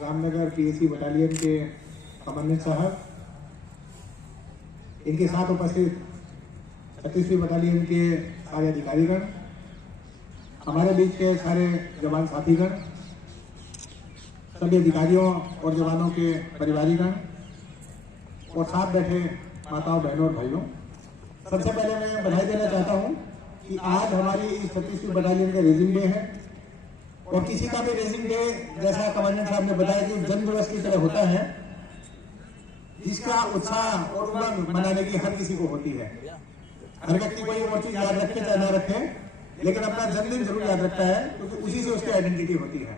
रामनगर पीएसी बटालियन के कमांडेंट साहब, इनके साथ उपस्थित 36वीं बटालियन के सारे अधिकारीगण, हमारे बीच के सारे जवान साथीगण, सभी अधिकारियों और जवानों के परिवारीगण और साथ बैठे माताओं, बहनों और भाइयों, सबसे पहले मैं बधाई देना चाहता हूं कि आज हमारी इस 36वीं बटालियन का रेजिंग डे है। और किसी का भी रेजिंग डे, जैसा कमांडेंट साहब ने बताया, कि जन्म दिवस की तरह होता है, जिसका उत्साह और उमंग मनाने की हर किसी को होती है। हर व्यक्ति कोई और चीज याद रखे चाहे ना रखे, लेकिन अपना जन्मदिन जरूर याद रखता है, क्योंकि उसी से उसकी आइडेंटिटी होती है।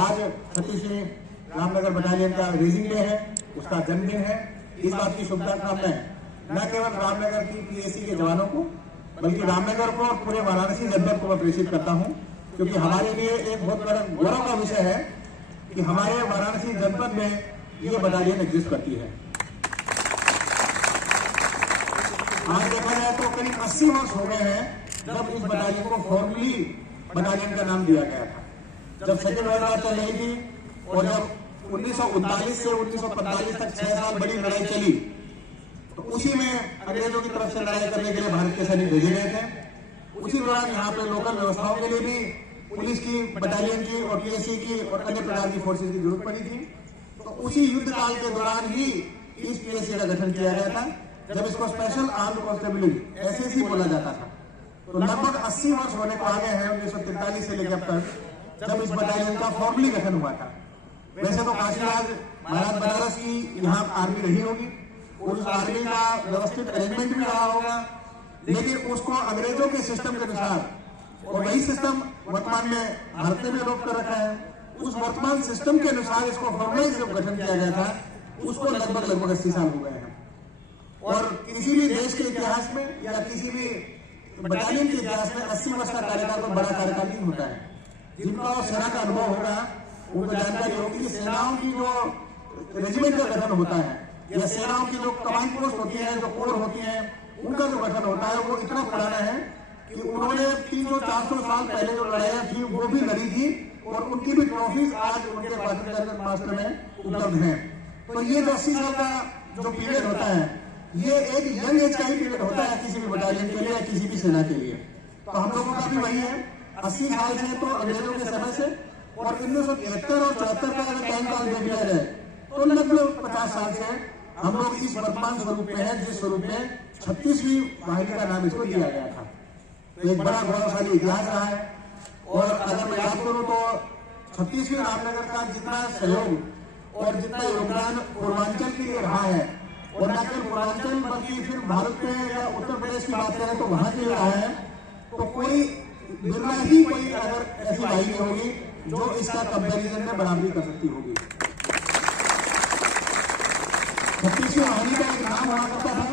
आज 36वीं रामनगर बटालियन का रेजिंग डे है, उसका जन्मदिन है। इस बात की शुभकामना मैं न केवल रामनगर की पीएसी के जवानों को, बल्कि रामनगर को और पूरे वाराणसी जनपद को मैं प्रेषित करता हूं, क्योंकि हमारे लिए एक बहुत बड़ा गौरव का विषय है कि हमारे वाराणसी जनपद में ये बटालियन एग्जिस्ट करती है। आज देखा जाए तो करीब 80 वर्ष हो गए हैं जब इस बटालियन को फॉर्मली बटालियन का नाम दिया गया था। जब सेकेंड वर्ल्ड वॉर चल रही थी और जब 1939 से 1945 तक 6 साल बड़ी लड़ाई चली, तो उसी में अंग्रेजों की तरफ से लड़ाई करने के लिए भारत के सैनिक भेजे गए थे। उसी दौरान यहाँ पे लोकल व्यवस्थाओं के लिए भी पुलिस की, बटालियन की और पीएससी की और अन्य प्रकार की फोर्सेज की जरूरत पड़ी थी। तो उसी युद्ध काल के दौरान ही इस पीएससी का गठन किया गया था, जब इसको स्पेशल आर्म्ड कांस्टेबल एसएसी बोला जाता था। तो लगभग 80 वर्ष होने को आ गए हैं 1943 से लेकर अब तक, जब इस बटालियन का फॉर्मली गठन हुआ था। वैसे तो काशीराज महाराज बनारस की यहाँ आर्मी रही होगी और उस आर्मी का व्यवस्थित अरेंजमेंट भी रहा होगा, लेकिन उसको अंग्रेजों के सिस्टम के अनुसार, और वही सिस्टम वर्तमान में भारत ने भी अडॉप्ट कर रखा है, उस वर्तमान सिस्टम के अनुसार इसको फॉर्मलाइज जब गठन किया गया था, उसको लगभग 80 साल हो गए हैं। और किसी भी देश के इतिहास में या किसी भी बटालियन के इतिहास में 80 वर्ष का कार्यकाल तो बड़ा कार्यकाल नहीं होता है। जिनका सेना का अनुभव होगा उनको जानकारी होगी कि सेनाओं की जो रेजिमेंट का गठन होता है या सेनाओं की जो कमांड पोस्ट होती है, जो कोर होती है, उनका जो गठन होता है वो इतना पुराना है कि उन्होंने 300-400 साल पहले जो लड़ाइयां थी वो भी लड़ी थी और उनकी भी ट्रॉफीज आज उनके पाकिस्तान मास्टर में उपलब्ध हैं। तो ये जो 80 साल का जो पीरियड होता है, ये एक यंग एज का ही पीरियड होता है किसी भी बटालियन के लिए या किसी भी सेना के लिए। तो हम लोगों का भी वही है, 80 साल से तो अंग्रेजों के समय से, और 1973 और 74 का अगर टाइम काल देख लिया जाए तो लगभग 50 साल से हम लोग इस वर्तमान स्वरूप में है, जिस स्वरूप में 36वीं वाहिनी का नाम इसको दिया गया था। तो एक बड़ा गौरवशाली इतिहास रहा है। और अगर मैं याद करूं तो 36वीं रामनगर का जितना सहयोग और जितना योगदान पूर्वांचल के लिए रहा है, और न केवल पूर्वांचल बल्कि फिर भारत में या उत्तर प्रदेश की बात करें तो वहां के रहा है, तो कोई बिरला ही कोई अगर ऐसी वाहिनी होगी जो इसका कंपैरिजन में बराबरी कर सकती होगी। 36वीं वाहिनी का एक नाम हुआ करता था,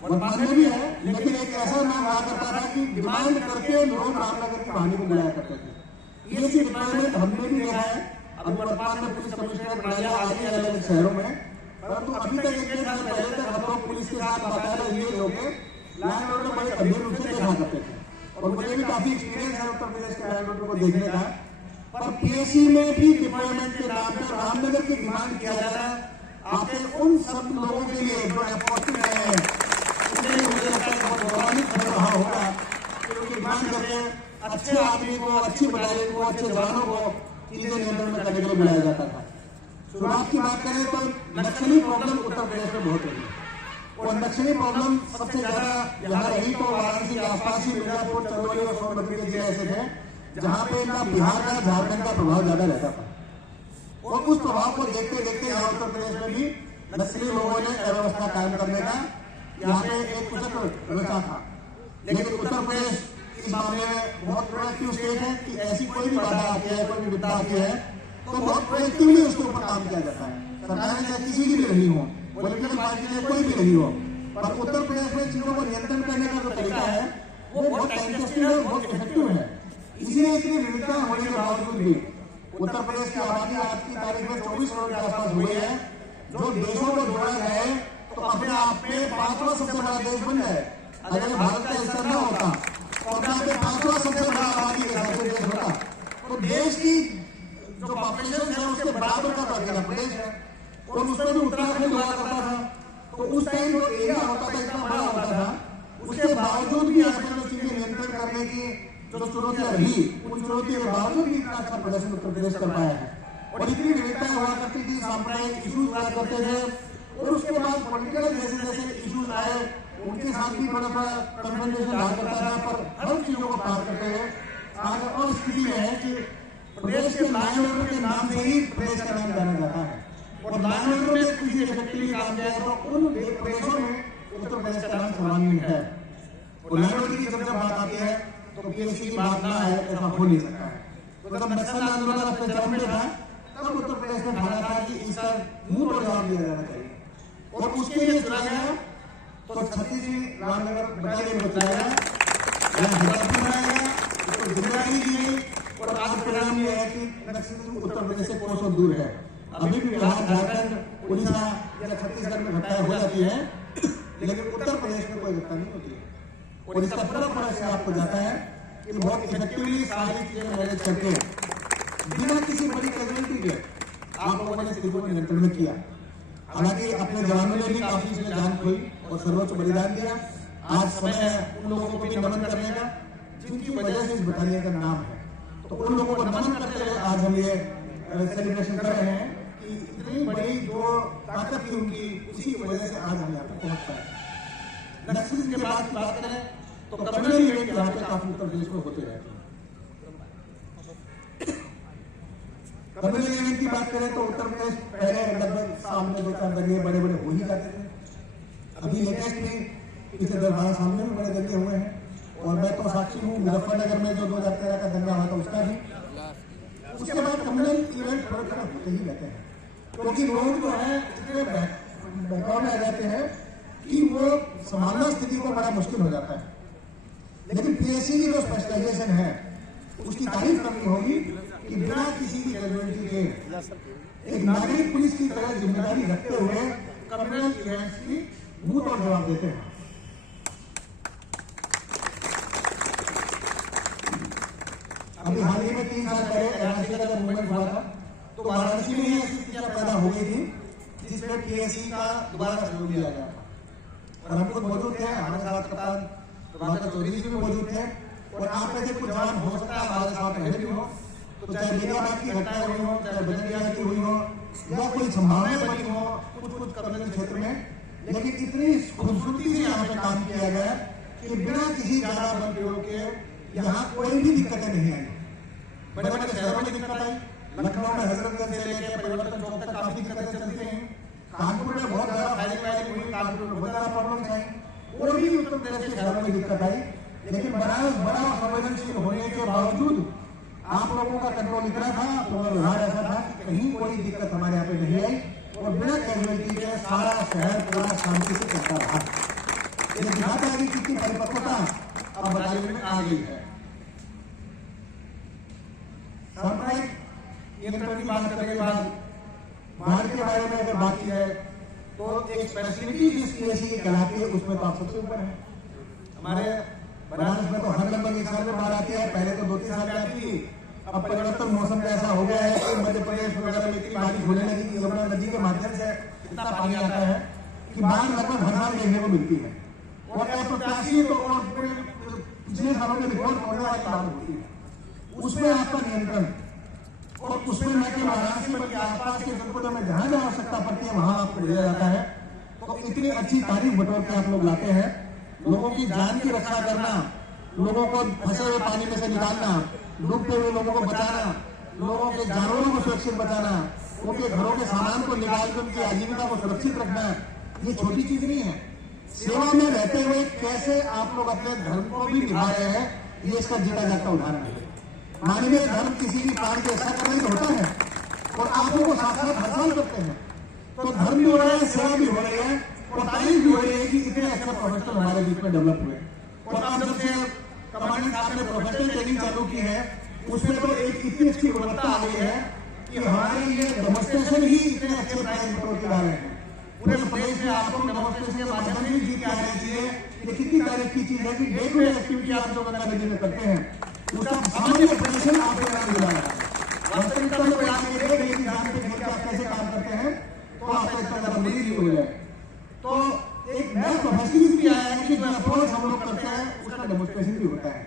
वर्तमान में भी है, लेकिन एक ऐसा नाम हुआ करता था कि डिमांड करके लोग रामनगर की वाहिनी को बुलाया करते थे। ये चीज डिपार्टमेंट हमने भी देखा है। अभी वर्तमान में पुलिस कमिश्नर बनाया आगे अलग अलग शहरों में, परंतु अभी तक एक साल पहले तक हम लोग पुलिस के साथ बाकायदा ये लोग लैंड ऑर्डर बड़े गंभीर रूप से देखा करते थे, और मुझे भी काफी एक्सपीरियंस है उत्तर प्रदेश के लैंड ऑर्डर को देखने का। पर पीएससी में भी डिप्लॉयमेंट के नाम पर रामनगर की डिमांड किया जा रहा है। आपके उन सब लोगों के लिए जो अफॉर्चुनेट है, उनके लिए मुझे लगता है बहुत गौरवान्वित हो रहा होगा कि उनकी डिमांड करके अच्छे आदमी को, अच्छी बटालियन को, अच्छे जवानों को चीजें नियंत्रण में करने के लिए बुलाया जाता था। शुरुआत की बात करें तो नक्सली प्रॉब्लम उत्तर प्रदेश में बहुत रही, और नक्सली प्रॉब्लम सबसे ज्यादा यहाँ रही तो वाराणसी के आसपास ही मिर्जापुर, चंदौली और सोनभद्र के जिले ऐसे थे जहाँ पे इनका बिहार का, झारखंड का प्रभाव ज्यादा रहता था। और उस प्रभाव को देखते देखते यहाँ उत्तर प्रदेश में भी नक्सली लोगों ने अव्यवस्था कायम करने का यहाँ पे एक कुचक्र रचा था। लेकिन उत्तर प्रदेश इस मामले में बहुत प्रोएक्टिव स्टेट है कि ऐसी कोई भी बाधा आती है, कोई भी विपदा आती है, तो बहुत प्रोएक्टिवली उसके ऊपर काम किया जाता है। सरकारें चाहे किसी की भी रही हो, पॉलिटिकल पार्टी चाहे कोई भी रही हो, पर उत्तर प्रदेश में चीजों को नियंत्रण करने का जो तरीका है वो बहुत टाइम टेस्टिंग है, बहुत इफेक्टिव है। इसलिए इतनी विविधता होने के बावजूद भी उत्तर प्रदेश की आबादी आज की तारीख में 24 करोड़ के आसपास हुई है। जो देशों को जोड़ा जाए तो अपने आप में 5वां सबसे बड़ा देश बन जाए। अगर भारत का हिस्सा न होता तो अपने आप में 5वां सबसे बड़ा आबादी के हिसाब से देश होता, तो देश की जो पॉपुलेशन है उसके बराबर का अकेला प्रदेश है, और उसमें भी उत्तराखंड हुआ करता था। तो उस टाइम जो एरिया होता था इतना बड़ा होता था, उसके बावजूद भी यहाँ पर चीजें नियंत्रण करने की जो चुनौतियां रही, उन चुनौतियों के बावजूद भी इतना अच्छा प्रदर्शन उत्तर प्रदेश कर पाया है। और इतनी विविधता हुआ करती थी, सांप्रदायिक इशूज हुआ करते थे, और उसके बाद पॉलिटिकल जैसे जैसे इशूज आए उनके साथ भी बड़ा बड़ा कन्फ्रंटेशन रहा करता था। पर हर चीजों को पार करते हुए आज और स्थिति में है कि प्रदेश के लैंड ऑर्डर के नाम से ही प्रदेश का नाम जाना जाता है, और लैंड ऑर्डर में किसी इफेक्टिवली काम किया तो उन प्रदेशों में उत्तर प्रदेश का नाम सर्वांगीण है। और लैंड ऑर्डर की जब बात आती है तो पीएससी की बात ना है, ऐसा हो नहीं सकता है। तो जब नक्सल आंदोलन अपने चरम पे था तब उत्तर प्रदेश में ठाना था कि इसका मुंह तोड़ जवाब दिया जाना चाहिए, और उसके लिए चुना गया तो 36वीं रामनगर बटालियन को चुना गया, बनाया गया, उसको जिम्मेदारी दी गई, और आज परिणाम यह है कि नक्सली उत्तर प्रदेश से कोसों दूर है। अभी भी बिहार, झारखंड, उड़ीसा या छत्तीसगढ़ में घटनाएं हो जाती है, लेकिन उत्तर प्रदेश में कोई घटना नहीं होती है। और इसका बड़ा फर्क से आपको जाता है कि बहुत इफेक्टिवली सारी चीजें मैनेज करके बिना किसी बड़ी कैजुअलिटी के आप लोगों ने स्थिति को नियंत्रण में किया। हालांकि अपने जवानों ने भी काफी इसमें जान खोई और सर्वोच्च बलिदान दिया। आज समय है उन लोगों को भी नमन करने का जिनकी वजह से इस बटालियन का नाम है। तो उन लोगों को नमन करते हुए आज हम ये सेलिब्रेशन कर रहे हैं कि इतनी बड़ी जो ताकत थी उनकी, उसी की वजह से आज हम यहाँ पे पहुंच पाए। नक्सलिज्म के बाद की बात करें तो कम्युनल इवेंट यहाँ पे काफी उत्तर प्रदेश में होते रहते हैं। कम्युनल इवेंट की बात करें तो उत्तर प्रदेश पहले लगभग सामने 2-4 दंगे बड़े बड़े हो ही जाते थे। अभी लेटेस्ट में पिछले 10-12 साल में भी बड़े दंगे हुए हैं, और मैं तो साक्षी हूँ मुजफ्फरनगर में जो 2013 का दंगा हुआ था उसका भी। उसके बाद कम्युनल इवेंट थोड़े थोड़े होते ही रहते हैं, क्योंकि लोग जो है इतने बहकाव में आ जाते हैं कि वो संभालना स्थिति को बड़ा मुश्किल हो जाता है। लेकिन पीएससी की जो स्पेशलाइजेशन है उसकी तारीफ करनी होगी कि बिना किसी की कैजुअलिटी के एक नागरिक पुलिस की तरह जिम्मेदारी रखते हुए कम्युनल इवेंट्स की मुंह तोड़ जवाब देते हैं। अभी हाल ही में 3 साल पहले एनआरसी का जब मूवमेंट हुआ था तो वाराणसी में ही ऐसी स्थितियां पैदा हो गई थी जिसमें पीएससी का दोबारा सहयोग लिया गया था, और हम खुद मौजूद थे, हमारे साथ कप्तान प्रभाकर चौधरी जी भी मौजूद थे। और आप में से कुछ जवान हो सकता है हमारे साथ रहे भी हो, तो चाहे बेनियाबाद की घटना हुई हो, चाहे बजरिया की हुई हो, या कोई संभावना बनी हो कुछ कम्युनल क्षेत्र में, लेकिन इतनी खूबसूरती से यहाँ पे काम किया गया कि बिना किसी ज्यादा बल प्रयोग के यहाँ कोई भी दिक्कतें नहीं आई। बड़े बड़े शहरों में दिक्कत आई, लखनऊ में हजरतगंज से लेकर परिवर्तन चौक तक काफी दिक्कतें चलती हैं। कानपुर में बहुत ज्यादा फायरिंग हुई, कानपुर में बहुत ज्यादा प्रॉब्लम्स आई, और भी उत्तर प्रदेश के शहरों में दिक्कत आई। लेकिन बनारस बड़ा संवेदनशील होने के बावजूद आप लोगों का कंट्रोल इतना था, तो व्यवहार ऐसा था कि कहीं कोई दिक्कत हमारे यहाँ पे नहीं आई, और बिना कैजुअलिटी के सारा शहर पूरा शांति से चलता रहा। ये दिखाता है कि कितनी परिपक्वता अब बटालियन में आ गई है। सामुदायिक नियंत्रण की बात करने के बाद बाढ़ के बारे में अगर बात की है तो एक स्पेशलिटी जिस पीएससी की कहलाती है उसमें तो आप सबसे ऊपर है। हमारे बनारस में तो हर लगभग 1 साल में बाढ़ आती है, पहले तो 2-3 साल में आती थी। अब परिवर्तन मौसम का ऐसा हो गया है कि मध्य प्रदेश वगैरह में इतनी बारिश होने लगी कि यमुना नदी के माध्यम से इतना पानी आता है कि बाढ़ लगभग हर साल देखने को मिलती है, और अप्रत्याशित और पिछले सालों में रिकॉर्ड होने वाली बाढ़ होती है। उसमें आपका नियंत्रण, और उसमें न केवल वाराणसी बल्कि आसपास के जनपदों में जहां जहां आवश्यकता पड़ती है वहां आपको भेजा जाता है। तो इतनी अच्छी तारीफ बटोर के आप लोग लाते हैं। लोगों की जान की रक्षा करना, लोगों को फंसे हुए पानी में से निकालना, डूबते हुए लोगों को बचाना, लोगों के जानवरों को सुरक्षित बचाना, उनके घरों के सामान को निकाल कर उनकी आजीविका को सुरक्षित रखना, ये छोटी चीज नहीं है। सेवा में रहते हुए कैसे आप लोग अपने धर्म को भी निभा रहे हैं, ये इसका जीता जाता उदाहरण है। मानवीय धर्म किसी की प्राण की रक्षा करने का होता है, और आप लोग को साथ साथ हर साल करते हैं। तो धर्म भी हो रहा है, सेवा भी हो रही है, और तारीफ भी हो रही है कि इतने अच्छे प्रोफेशनल हमारे बीच में डेवलप हुए। और अब जब से कमांडेंट साहब ने प्रोफेशनल ट्रेनिंग चालू की है, उसमें तो एक इतनी अच्छी गुणवत्ता आ गई है कि हमारे ये डेमोन्स्ट्रेशन ही इतने अच्छे प्राइज बटोर के ला रहे हैं। पूरे प्रदेश में आप लोग डेमोन्स्ट्रेशन के माध्यम से जीत के आने चाहिए। ये कितनी तारीफ की चीज है कि डे टू डे एक्टिविटी आप जो गंगा नदी में करते हैं उसका सामान्य प्रदर्शन आपको नाम मिला है। वास्तविकता में कोई आप ये नहीं जान के खेल के आप कैसे काम करते हैं तो आपको इतना ज्यादा बुरी नहीं हो जाए। तो एक नया प्रोफेशनलिज्म भी आया है कि जो अप्रोच हम लोग करते हैं उसका डेमोन्स्ट्रेशन भी होता है।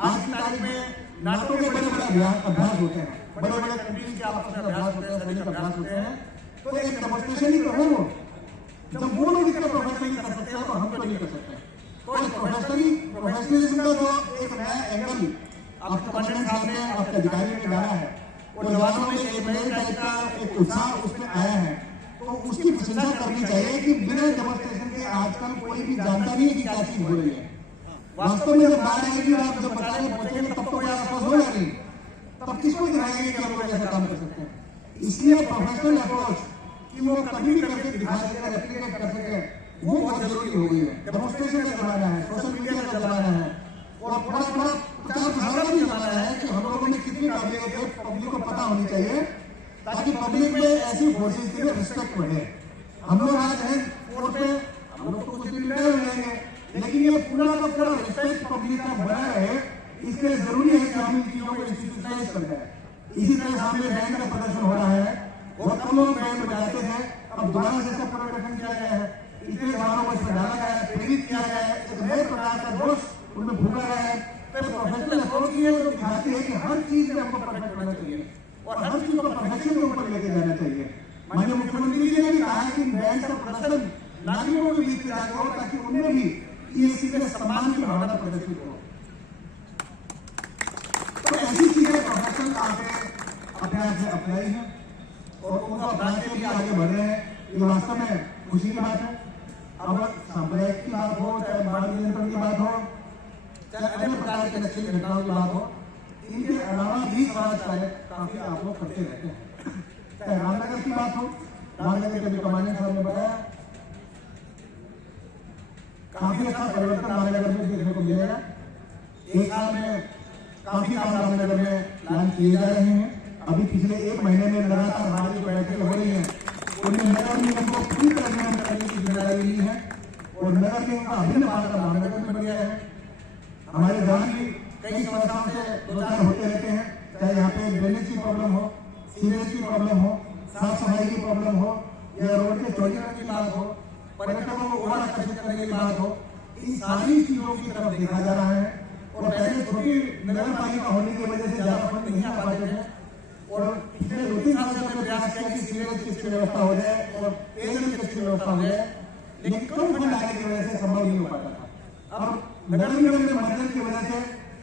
आज की तारीख में नाटो के बड़े बड़े अभ्यास होते हैं, बड़े बड़े कंट्रीज के आपस में अभ्यास होते हैं, सैनिक अभ्यास होते हैं, तो एक डेमोन्स्ट्रेशन ही तो है वो। जब वो लोग इसका प्रोफेशनली कर सकते हैं तो हम तो नहीं कर सकते। तो एक प्रोफेशनलिज्म का जो एक नया एंगल आपके कमांडेंट साहब ने, आपके अधिकारियों ने डाला है, और जवानों में एक नए टाइप का एक उत्साह उसमें आया है, तो उसकी प्रशंसा करनी चाहिए कि बिना डेमोन्स्ट्रेशन के आजकल कोई भी जानता नहीं है कि क्या चीज हो रही है। वास्तव में जब बात आएगी और आप जब बचाने पहुंचेंगे तब तो कोई आसपास होगा नहीं, तब किसको दिखाएंगे कि हम लोग ऐसा काम कर सकते हैं। इसलिए प्रोफेशनल अप्रोच कि वो कभी भी करके दिखा सके, रेप्लिकेट कर सके, वो बहुत जरूरी हो गई है। डेमोन्स्ट्रेशन का जमाना है, सोशल मीडिया का जमाना है, और बड़ा बड़ा प्रचार प्रसार का भी जमाना है कि हम लोगों में कितनी काबिलियत है पब्लिक को पता होनी चाहिए, ताकि पब्लिक में ऐसी फोर्सेज के लिए रिस्पेक्ट बढ़े। हम लोग आज हैं कोर्ट पे, हम लोग तो कुछ दिन में रहेंगे, लेकिन ये पूरा का पूरा रिस्पेक्ट पब्लिक का बना रहे, इसके लिए जरूरी है कि हम इन चीजों को इंस्टीट्यूशनलाइज कर जाए। इसी तरह सामने बैंड का प्रदर्शन हो रहा है, बहुत कम लोग बैंड बजाते थे, अब दोबारा से इसका पुनर्गठन किया गया है, इतने जवानों को इसमें डाला गया है, प्रेरित किया गया है, एक नए प्रकार का जोश उनमें भूखा गया है। प्रोफेशनल अप्रोच की ये तो दिखाती है कि हर चीज में हमको परफेक्ट होना चाहिए और हर चीज को परफेक्शन के ऊपर लेके जाना चाहिए। माननीय मुख्यमंत्री जी ने भी कहा कि बैंक का प्रदर्शन नागरिकों के बीच में जाकर हो ताकि उनमें भी पीएससी के सम्मान की भावना प्रदर्शित हो। तो ऐसी चीजें प्रोफेशनल आगे अपने आप से अपनाई है और उनको अपनाने के लिए आगे बढ़ रहे हैं। ये वास्तव में खुशी की बात है। अब सांप्रदायिक की बात हो, चाहे बाढ़ नियंत्रण की बात हो, चाहे अन्य प्रकार के नक्सल घटनाओं की बात हो, इनके अलावा भी समाज कार्य काफी आप लोग करते रहते हैं। चाहे रामनगर की बात हो, रामनगर के कमांडेंट साहब ने बताया काफी अच्छा परिवर्तन रामनगर में देखने को मिलेगा। एक साल में काफी काम रामनगर में प्लान किए जा रहे हैं। अभी पिछले एक महीने में लगातार हमारी जो बैठकें हो रही हैं उनमें नगर निगम को पूरी तरह करने की जिम्मेदारी ली है और नगर निगम का अभिन्न भाग रामनगर में बन गया है। हमारे जवान भी कई समस्याओं से दो चार होते रहते हैं, चाहे यहाँ पे ड्रेनेज की प्रॉब्लम हो, सीवरेज की प्रॉब्लम हो, साफ सफाई की प्रॉब्लम हो या रोड के चौड़ीकरण की बात हो, पर्यटकों को और आकर्षित करने की बात हो, इन सारी चीजों की तरफ देखा जा रहा है। और पहले छोटी नगर पालिका होने की वजह से ज्यादा फंड नहीं आ पाते थे और पिछले 2-3 साल से हमने प्रयास किया कि सीवरेज की अच्छी व्यवस्था हो जाए और पेयजल की अच्छी व्यवस्था हो जाए, लेकिन कम फंड आने की वजह से संभव नहीं हो पाता था। अब नगर निगम में मर्जर की वजह से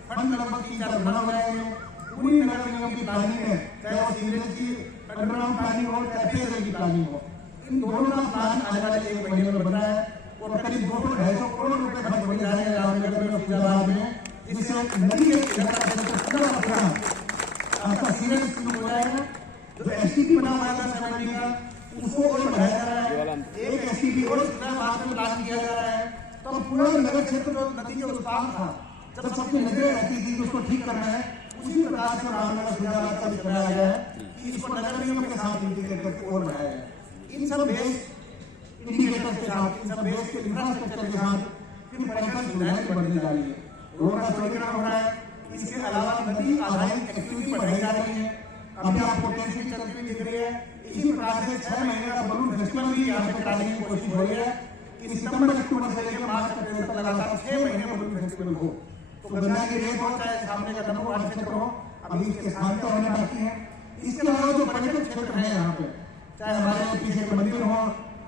फंड लगभग 3-4 गुना हो जाएंगे। पूरी नगर निगम की प्लानिंग में, चाहे वो सीवरेज की अंडरग्राउंड प्लानिंग हो, चाहे पेयजल की प्लानिंग हो, इन दोनों का प्लान आने वाले 1 महीने में बना है और करीब 200-250 करोड़ रुपए खर्च होने जा रहे हैं रामनगर में और फरीदाबाद में, जिससे नदी के इलाका पूरा आपका सीवरेज शुरू हो जाएगा। जो एसटीपी बना हुआ है 70 का, उसको और बढ़ाया जा रहा है। एक एसटीपी और बाद में प्लान किया जा रहा है। तो पूरा नगर क्षेत्र जो नदी के उस पार था, जब सबकी नजरें रहती थी कि उसको ठीक करना है, उसी प्रकार से रामनगर फरीदाबाद का भी बनाया गया है कि इसको नगर निगम के साथ इंटीग्रेट करके और बढ़ाया जाए। इन सब बेस इंडिकेटर्स के साथ, इन सब बेस के इंफ्रास्ट्रक्चर के साथ फिर पर्यटन सुविधाएं बढ़ने जा रही है। रोड का चौड़ीकरण हो रहा है। इसके अलावा नदी आधारित एक्टिविटी बढ़ाई जा रही है। अभी आपको टेंशन चलती हुई दिख रही है। इसी प्रकार से 6 महीने का बलून फेस्टिवल भी यहाँ पे कराने की कोशिश हो रही है कि सितंबर अक्टूबर से लेकर मार्च अप्रैल तक लगातार 6 महीने बलून फेस्टिवल हो। तो गंगा की रेत हो, चाहे सामने का नमो वार्ड क्षेत्र हो, अभी इसके स्थान होने बाकी है। इसके अलावा जो पर्यटन क्षेत्र है यहाँ पे, चाहे हमारे पीछे के मंदिर हो,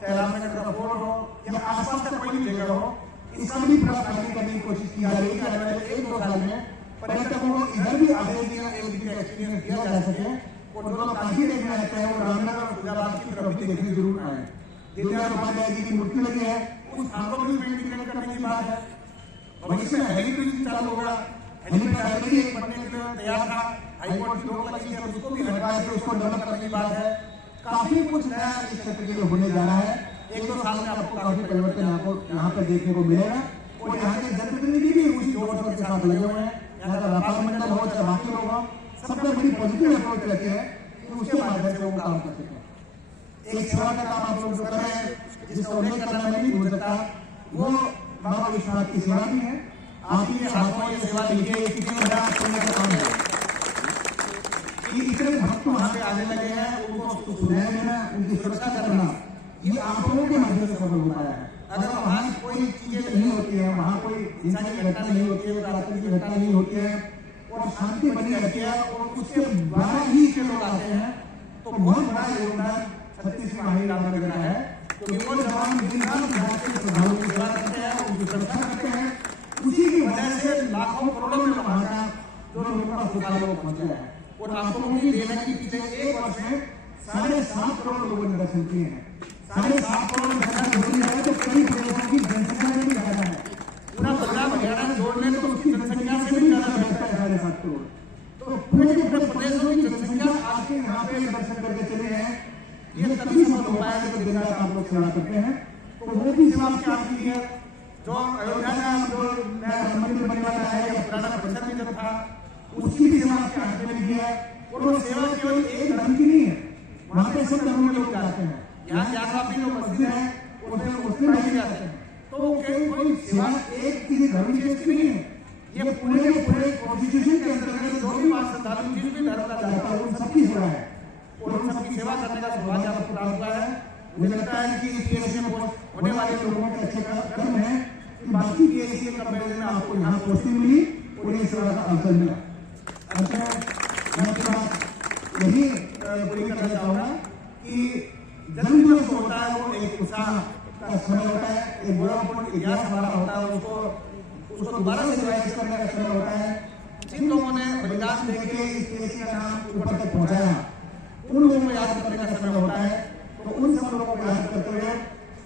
चाहे रामनगर का फोर्ट हो या आसपास का कोई भी जगह हो, इसका भी पूरा प्लानिंग करने की कोशिश की जा रही है कि आने वाले 1-2 साल में पर्यटकों को इधर भी आगे दिया एक दिन का एक्सपीरियंस दिया जा सके और जो लोग काशी देखने आते हैं वो रामनगर और फरीदाबाद की तरफ भी देखने जरूर आए। दीनदयाल उपाध्याय जी की मूर्ति लगी है, उस स्थान को भी पेंटिंग करने की बात है। भविष्य में हेलीपैड चालू होगा। हेलीपैड ऑलरेडी एक बनने के लिए तैयार था, हाईकोर्ट की रोक लगी है, उसको भी हटा के उसको डेवलप करने की बात है। काफी कुछ नया इस क्षेत्र के लिए होने जा रहा है। 1-2 साल में आपको काफी परिवर्तन आपको यहाँ पर देखने को मिलेगा और यहाँ के जनप्रतिनिधि भी उसी जोर शोर के साथ लगे हुए हैं। यहाँ का व्यापार मंडल हो, चाहे बाकी लोग हो, सबका बड़ी पॉजिटिव अप्रोच रहती है कि उसके माध्यम से वो काम कर सके। एक सेवा का काम आप लोग जो कर रहे हैं, जिसका उल्लेख करना मैं नहीं भूल सकता, वो बाबा विश्वनाथ की सेवा भी है। आप ही के हाथों ये सेवा लीजिए, ये कितने बड़ा पुण्य का काम है कि इतने भक्त वहाँ पे आने लगे हैं, उनको सुनाया देना, उनकी सुरक्षा करना, ये आप लोगों के माध्यम से सफल हो पाया है। अगर वहाँ कोई चीजें नहीं होती है, वहाँ कोई हिंसा की घटना नहीं होती है, आतंक की घटना नहीं होती है और शांति बनी रहती है और उसके 12 ही के लोग आते हैं, तो बहुत बड़ा योगदान 36वीं वाहिनी रामनगर का है। क्योंकि वो जवान दिन रात श्रद्धालुओं की सेवा करते हैं, उनकी सुरक्षा करते हैं। उसी की वजह से लाखों करोड़ों में वहाँ का जो लोगों का सुखालय वो पहुंचा है। और आप लोगों की देना की पिछले 1 वर्ष में 7.5 करोड़ लोगों ने दर्शन किए हैं। 7.5 करोड़ दर्शन हो रही है तो कई प्रदेशों की जनसंख्या में भी ज्यादा है। पूरा पंजाब हरियाणा जोड़ लें तो उसकी जनसंख्या से भी ज्यादा बेहतर है 7.5 करोड़। तो पूरे के पूरे प्रदेशों की जनसंख्या आपके यहाँ पे दर्शन करके चले हैं। ये तभी संभव हो पाया जब दिन रात आप लोग सेवा करते हैं। तो वो भी सेवा आपकी है। जो अयोध्या में जो नया राम मंदिर बनने वाला है या पुराना परिसर में जब था, उसकी भी सेवा आपके हाथ में लिखी है। और वो सेवा केवल एक धर्म की नहीं है, वहाँ पे सब धर्मों के लोग जाते हैं। यहाँ जागरापी जो मस्जिद है उसमें भाई जाते हैं। तो कोई सेवा एक किसी धर्म की नहीं है, ये पूरे पूरे कॉन्स्टिट्यूशन के अंतर्गत जो भी बात श्रद्धालु जिस भी धर्म का जाता है उन सबकी सेवा है और उन सबकी सेवा करने का सौभाग्य आपको प्राप्त हुआ है। मुझे लगता है कि पीएससी में होने वाले लोगों के अच्छे कर्म है कि बाकी पीएससी के कंपेरिजन में आपको यहाँ पोस्टिंग मिली और ये सेवा का अवसर मिला। मैं आपकी बात यही पूरी करना चाहूंगा कि जन्मदिवस होता है वो एक उत्साह का समय होता है, एक गौरवपूर्ण इतिहास हमारा होता है, उसको दोबारा से रिवाइज करने का समय होता है। जिन लोगों ने बलिदान देके इस देश का नाम ऊपर तक पहुंचाया उन लोगों को याद करने का समय होता है। तो उन सब लोगों को याद करते हुए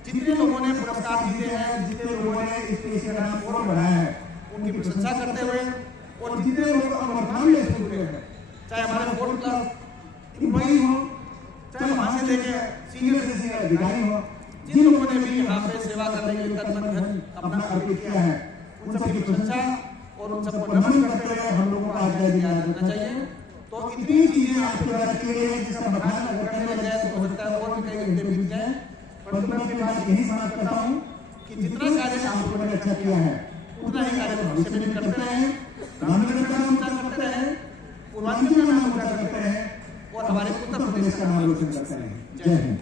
जितने लोगों ने पुरस्कार जीते हैं, जितने लोगों ने इस देश का नाम और बढ़ाया है, उनकी प्रशंसा करते हुए और जितने लोग अमरखान में जुटे हैं, चाहे हमारे बोर्ड क्लब इम्प्लॉई हो, चाहे वहां से लेके सीनियर से सीनियर अधिकारी हो, जिन लोगों ने भी यहाँ पे सेवा करने के लिए तन मन धन अपना अर्पित किया है, उन सबकी प्रशंसा और उन सबको नमन करते हुए हम लोगों को आज का दिन याद रखना चाहिए। तो इतनी चीजें आपके द्वारा की गई है जिसका बखान अगर करने लग जाए तो हो सकता है और भी कई घंटे बीत जाए, परंतु मैं अपनी बात यही समाप्त करता हूँ कि जितना कार्य आप लोगों ने अच्छा किया है उतना ही कार्य भविष्य में भी करते हैं, रामनगर का नाम ऊंचा करते हैं, पूर्वांचल का नाम ऊंचा करते हैं और हमारे उत्तर प्रदेश का नाम रोशन करते हैं। जय हिंद।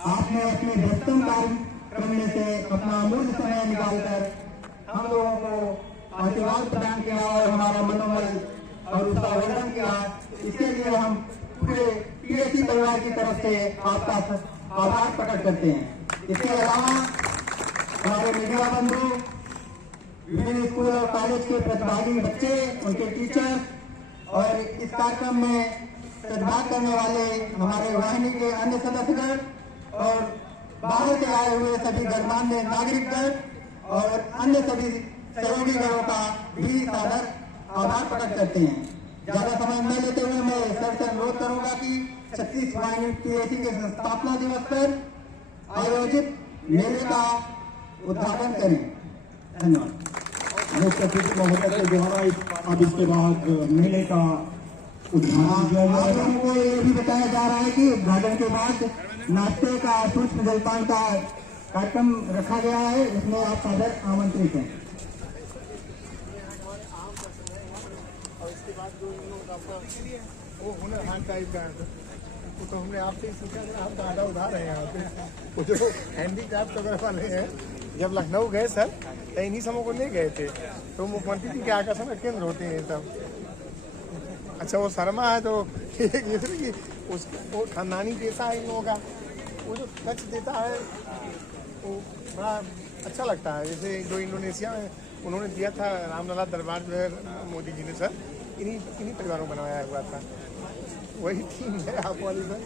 आपने अपने व्यस्तम कार्यक्रम में से अपना अमूल्य समय निकालकर हम लोगों को आशीर्वाद प्रदान किया और हमारा मनोबल और उसका वर्धन किया। इसके लिए हम पूरे पीएससी परिवार की तरफ से आपका आभार प्रकट करते हैं। इसके अलावा हमारे मीडिया बंधु, विभिन्न स्कूल और कॉलेज के प्रतिभागी बच्चे, उनके टीचर और इस कार्यक्रम में प्रतिभाग करने वाले हमारे वाहिनी के अन्य सदस्यगण और बाहर से आए हुए सभी गणमान्य नागरिकगण और अन्य सभी सहयोगी गणों का भी सादर आभार प्रकट करते हैं। ज्यादा समय न लेते हुए मैं सर से अनुरोध करूंगा कि 36 वाहिनी पीएससी के स्थापना दिवस पर आयोजित मेले का उद्घाटन करें। धन्यवाद। अब इसके बाद मेले का उद्घाटन आप लोगों को ये भी बताया जा रहा है कि उद्घाटन के बाद नाश्ते का पुष्प जलपान का कार्यक्रम रखा गया है, इसमें आप सादर आमंत्रित हैं। वो हुनर हाट टाइप का वो तो हमने आपसे ही सीखा है, आप तो आधा उधार है यहाँ पे। वो जो हैंडीक्राफ्ट वगैरह वाले हैं, जब लखनऊ गए सर तो इन्हीं समूह को नहीं गए थे, तो मुख्यमंत्री जी के आकर्षण केंद्र होते हैं सब। अच्छा वो शर्मा है तो कि वो खानदानी पेशा है इन लोगों का, वो जो टच देता है वो बड़ा अच्छा लगता है। जैसे जो इंडोनेशिया में उन्होंने दिया था रामलला दरबार जो है मोदी जी ने सर, इन्हीं परिवारों को बनाया हुआ था, वही टीम है आप वाली सर।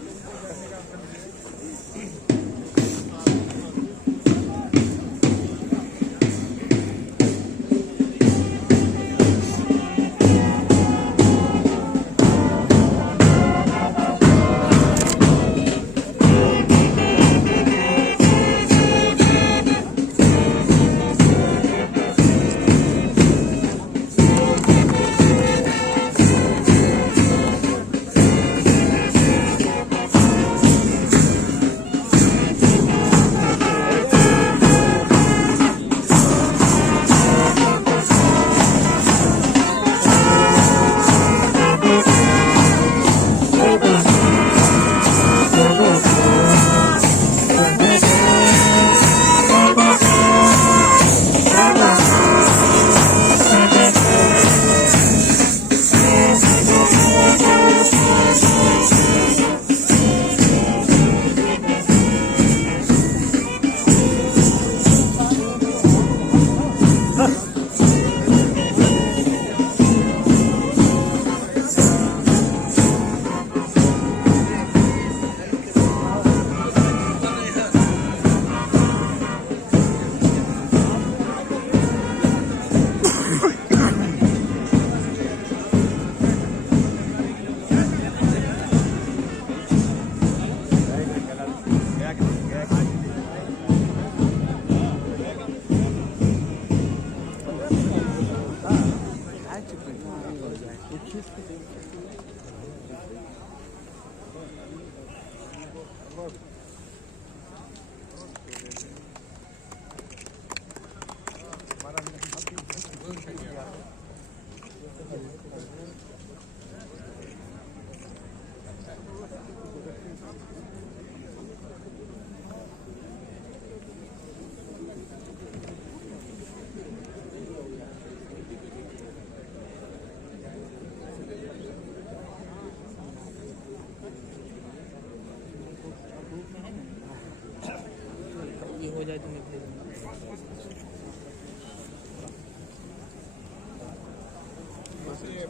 जाए तो मैं भेज दूँगा।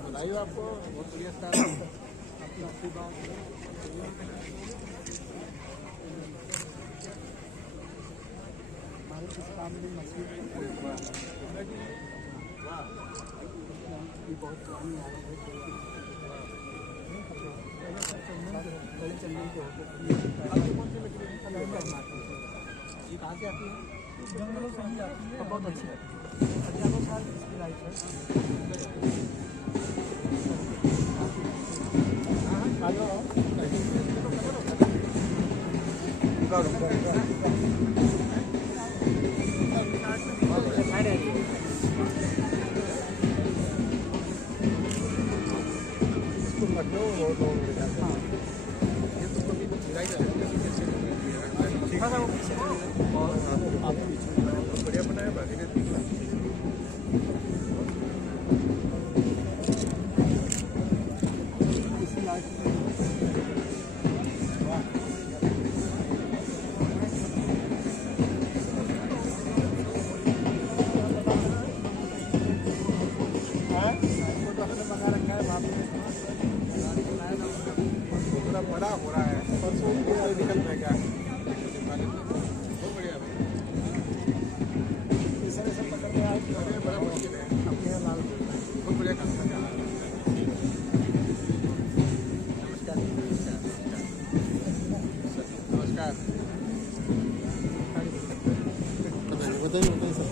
बधाई हो आपको, बहुत बढ़िया स्टार आपकी बात हमारे किस काम में मछली बहुत पुरानी आ रही है चलने के ये कहाँ से आती है? जंगलों से ही आती है, बहुत अच्छी आती है। हजारों साल इसकी लाइफ बढ़िया बनाया बाकी बड़ा हो रहा है, परसों निकल जाएगा। बहुत बढ़िया सब पकड़ में आए, बड़ा मुश्किल है अपने यहाँ लाल, बहुत बढ़िया काम कर रहा है। नमस्कार, बताइए सर।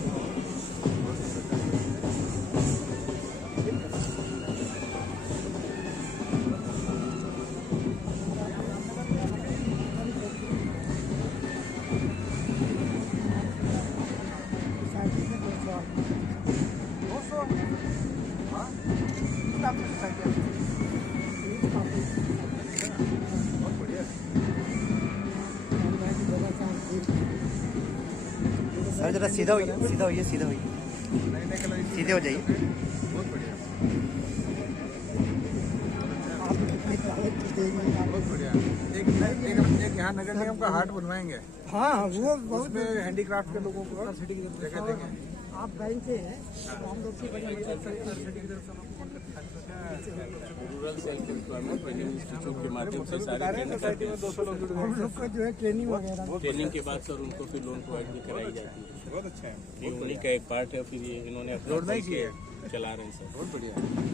सर जरा सीधा होइए, सीधा होइए, सीधा होइए, सीधे हो जाइए। बहुत बढ़िया, बहुत बढ़िया। एक यहाँ नगर निगम का हाट बनवाएंगे। हाँ, वो बहुत में हैंडीक्राफ्ट के लोगों को जगह देंगे। आप बैंक से हैं, हम लोग की रूरल सेल्फ एम्प्लॉयमेंट इंस्टीट्यूट के माध्यम से सारे हम लोग का जो है ट्रेनिंग वगैरह, ट्रेनिंग के बाद सर उनको फिर लोन प्रोवाइड भी कराई जाती है। बहुत अच्छा है, ये उन्हीं का एक पार्ट है। फिर ये इन्होंने अपना चला रहे हैं सर। बहुत बढ़िया।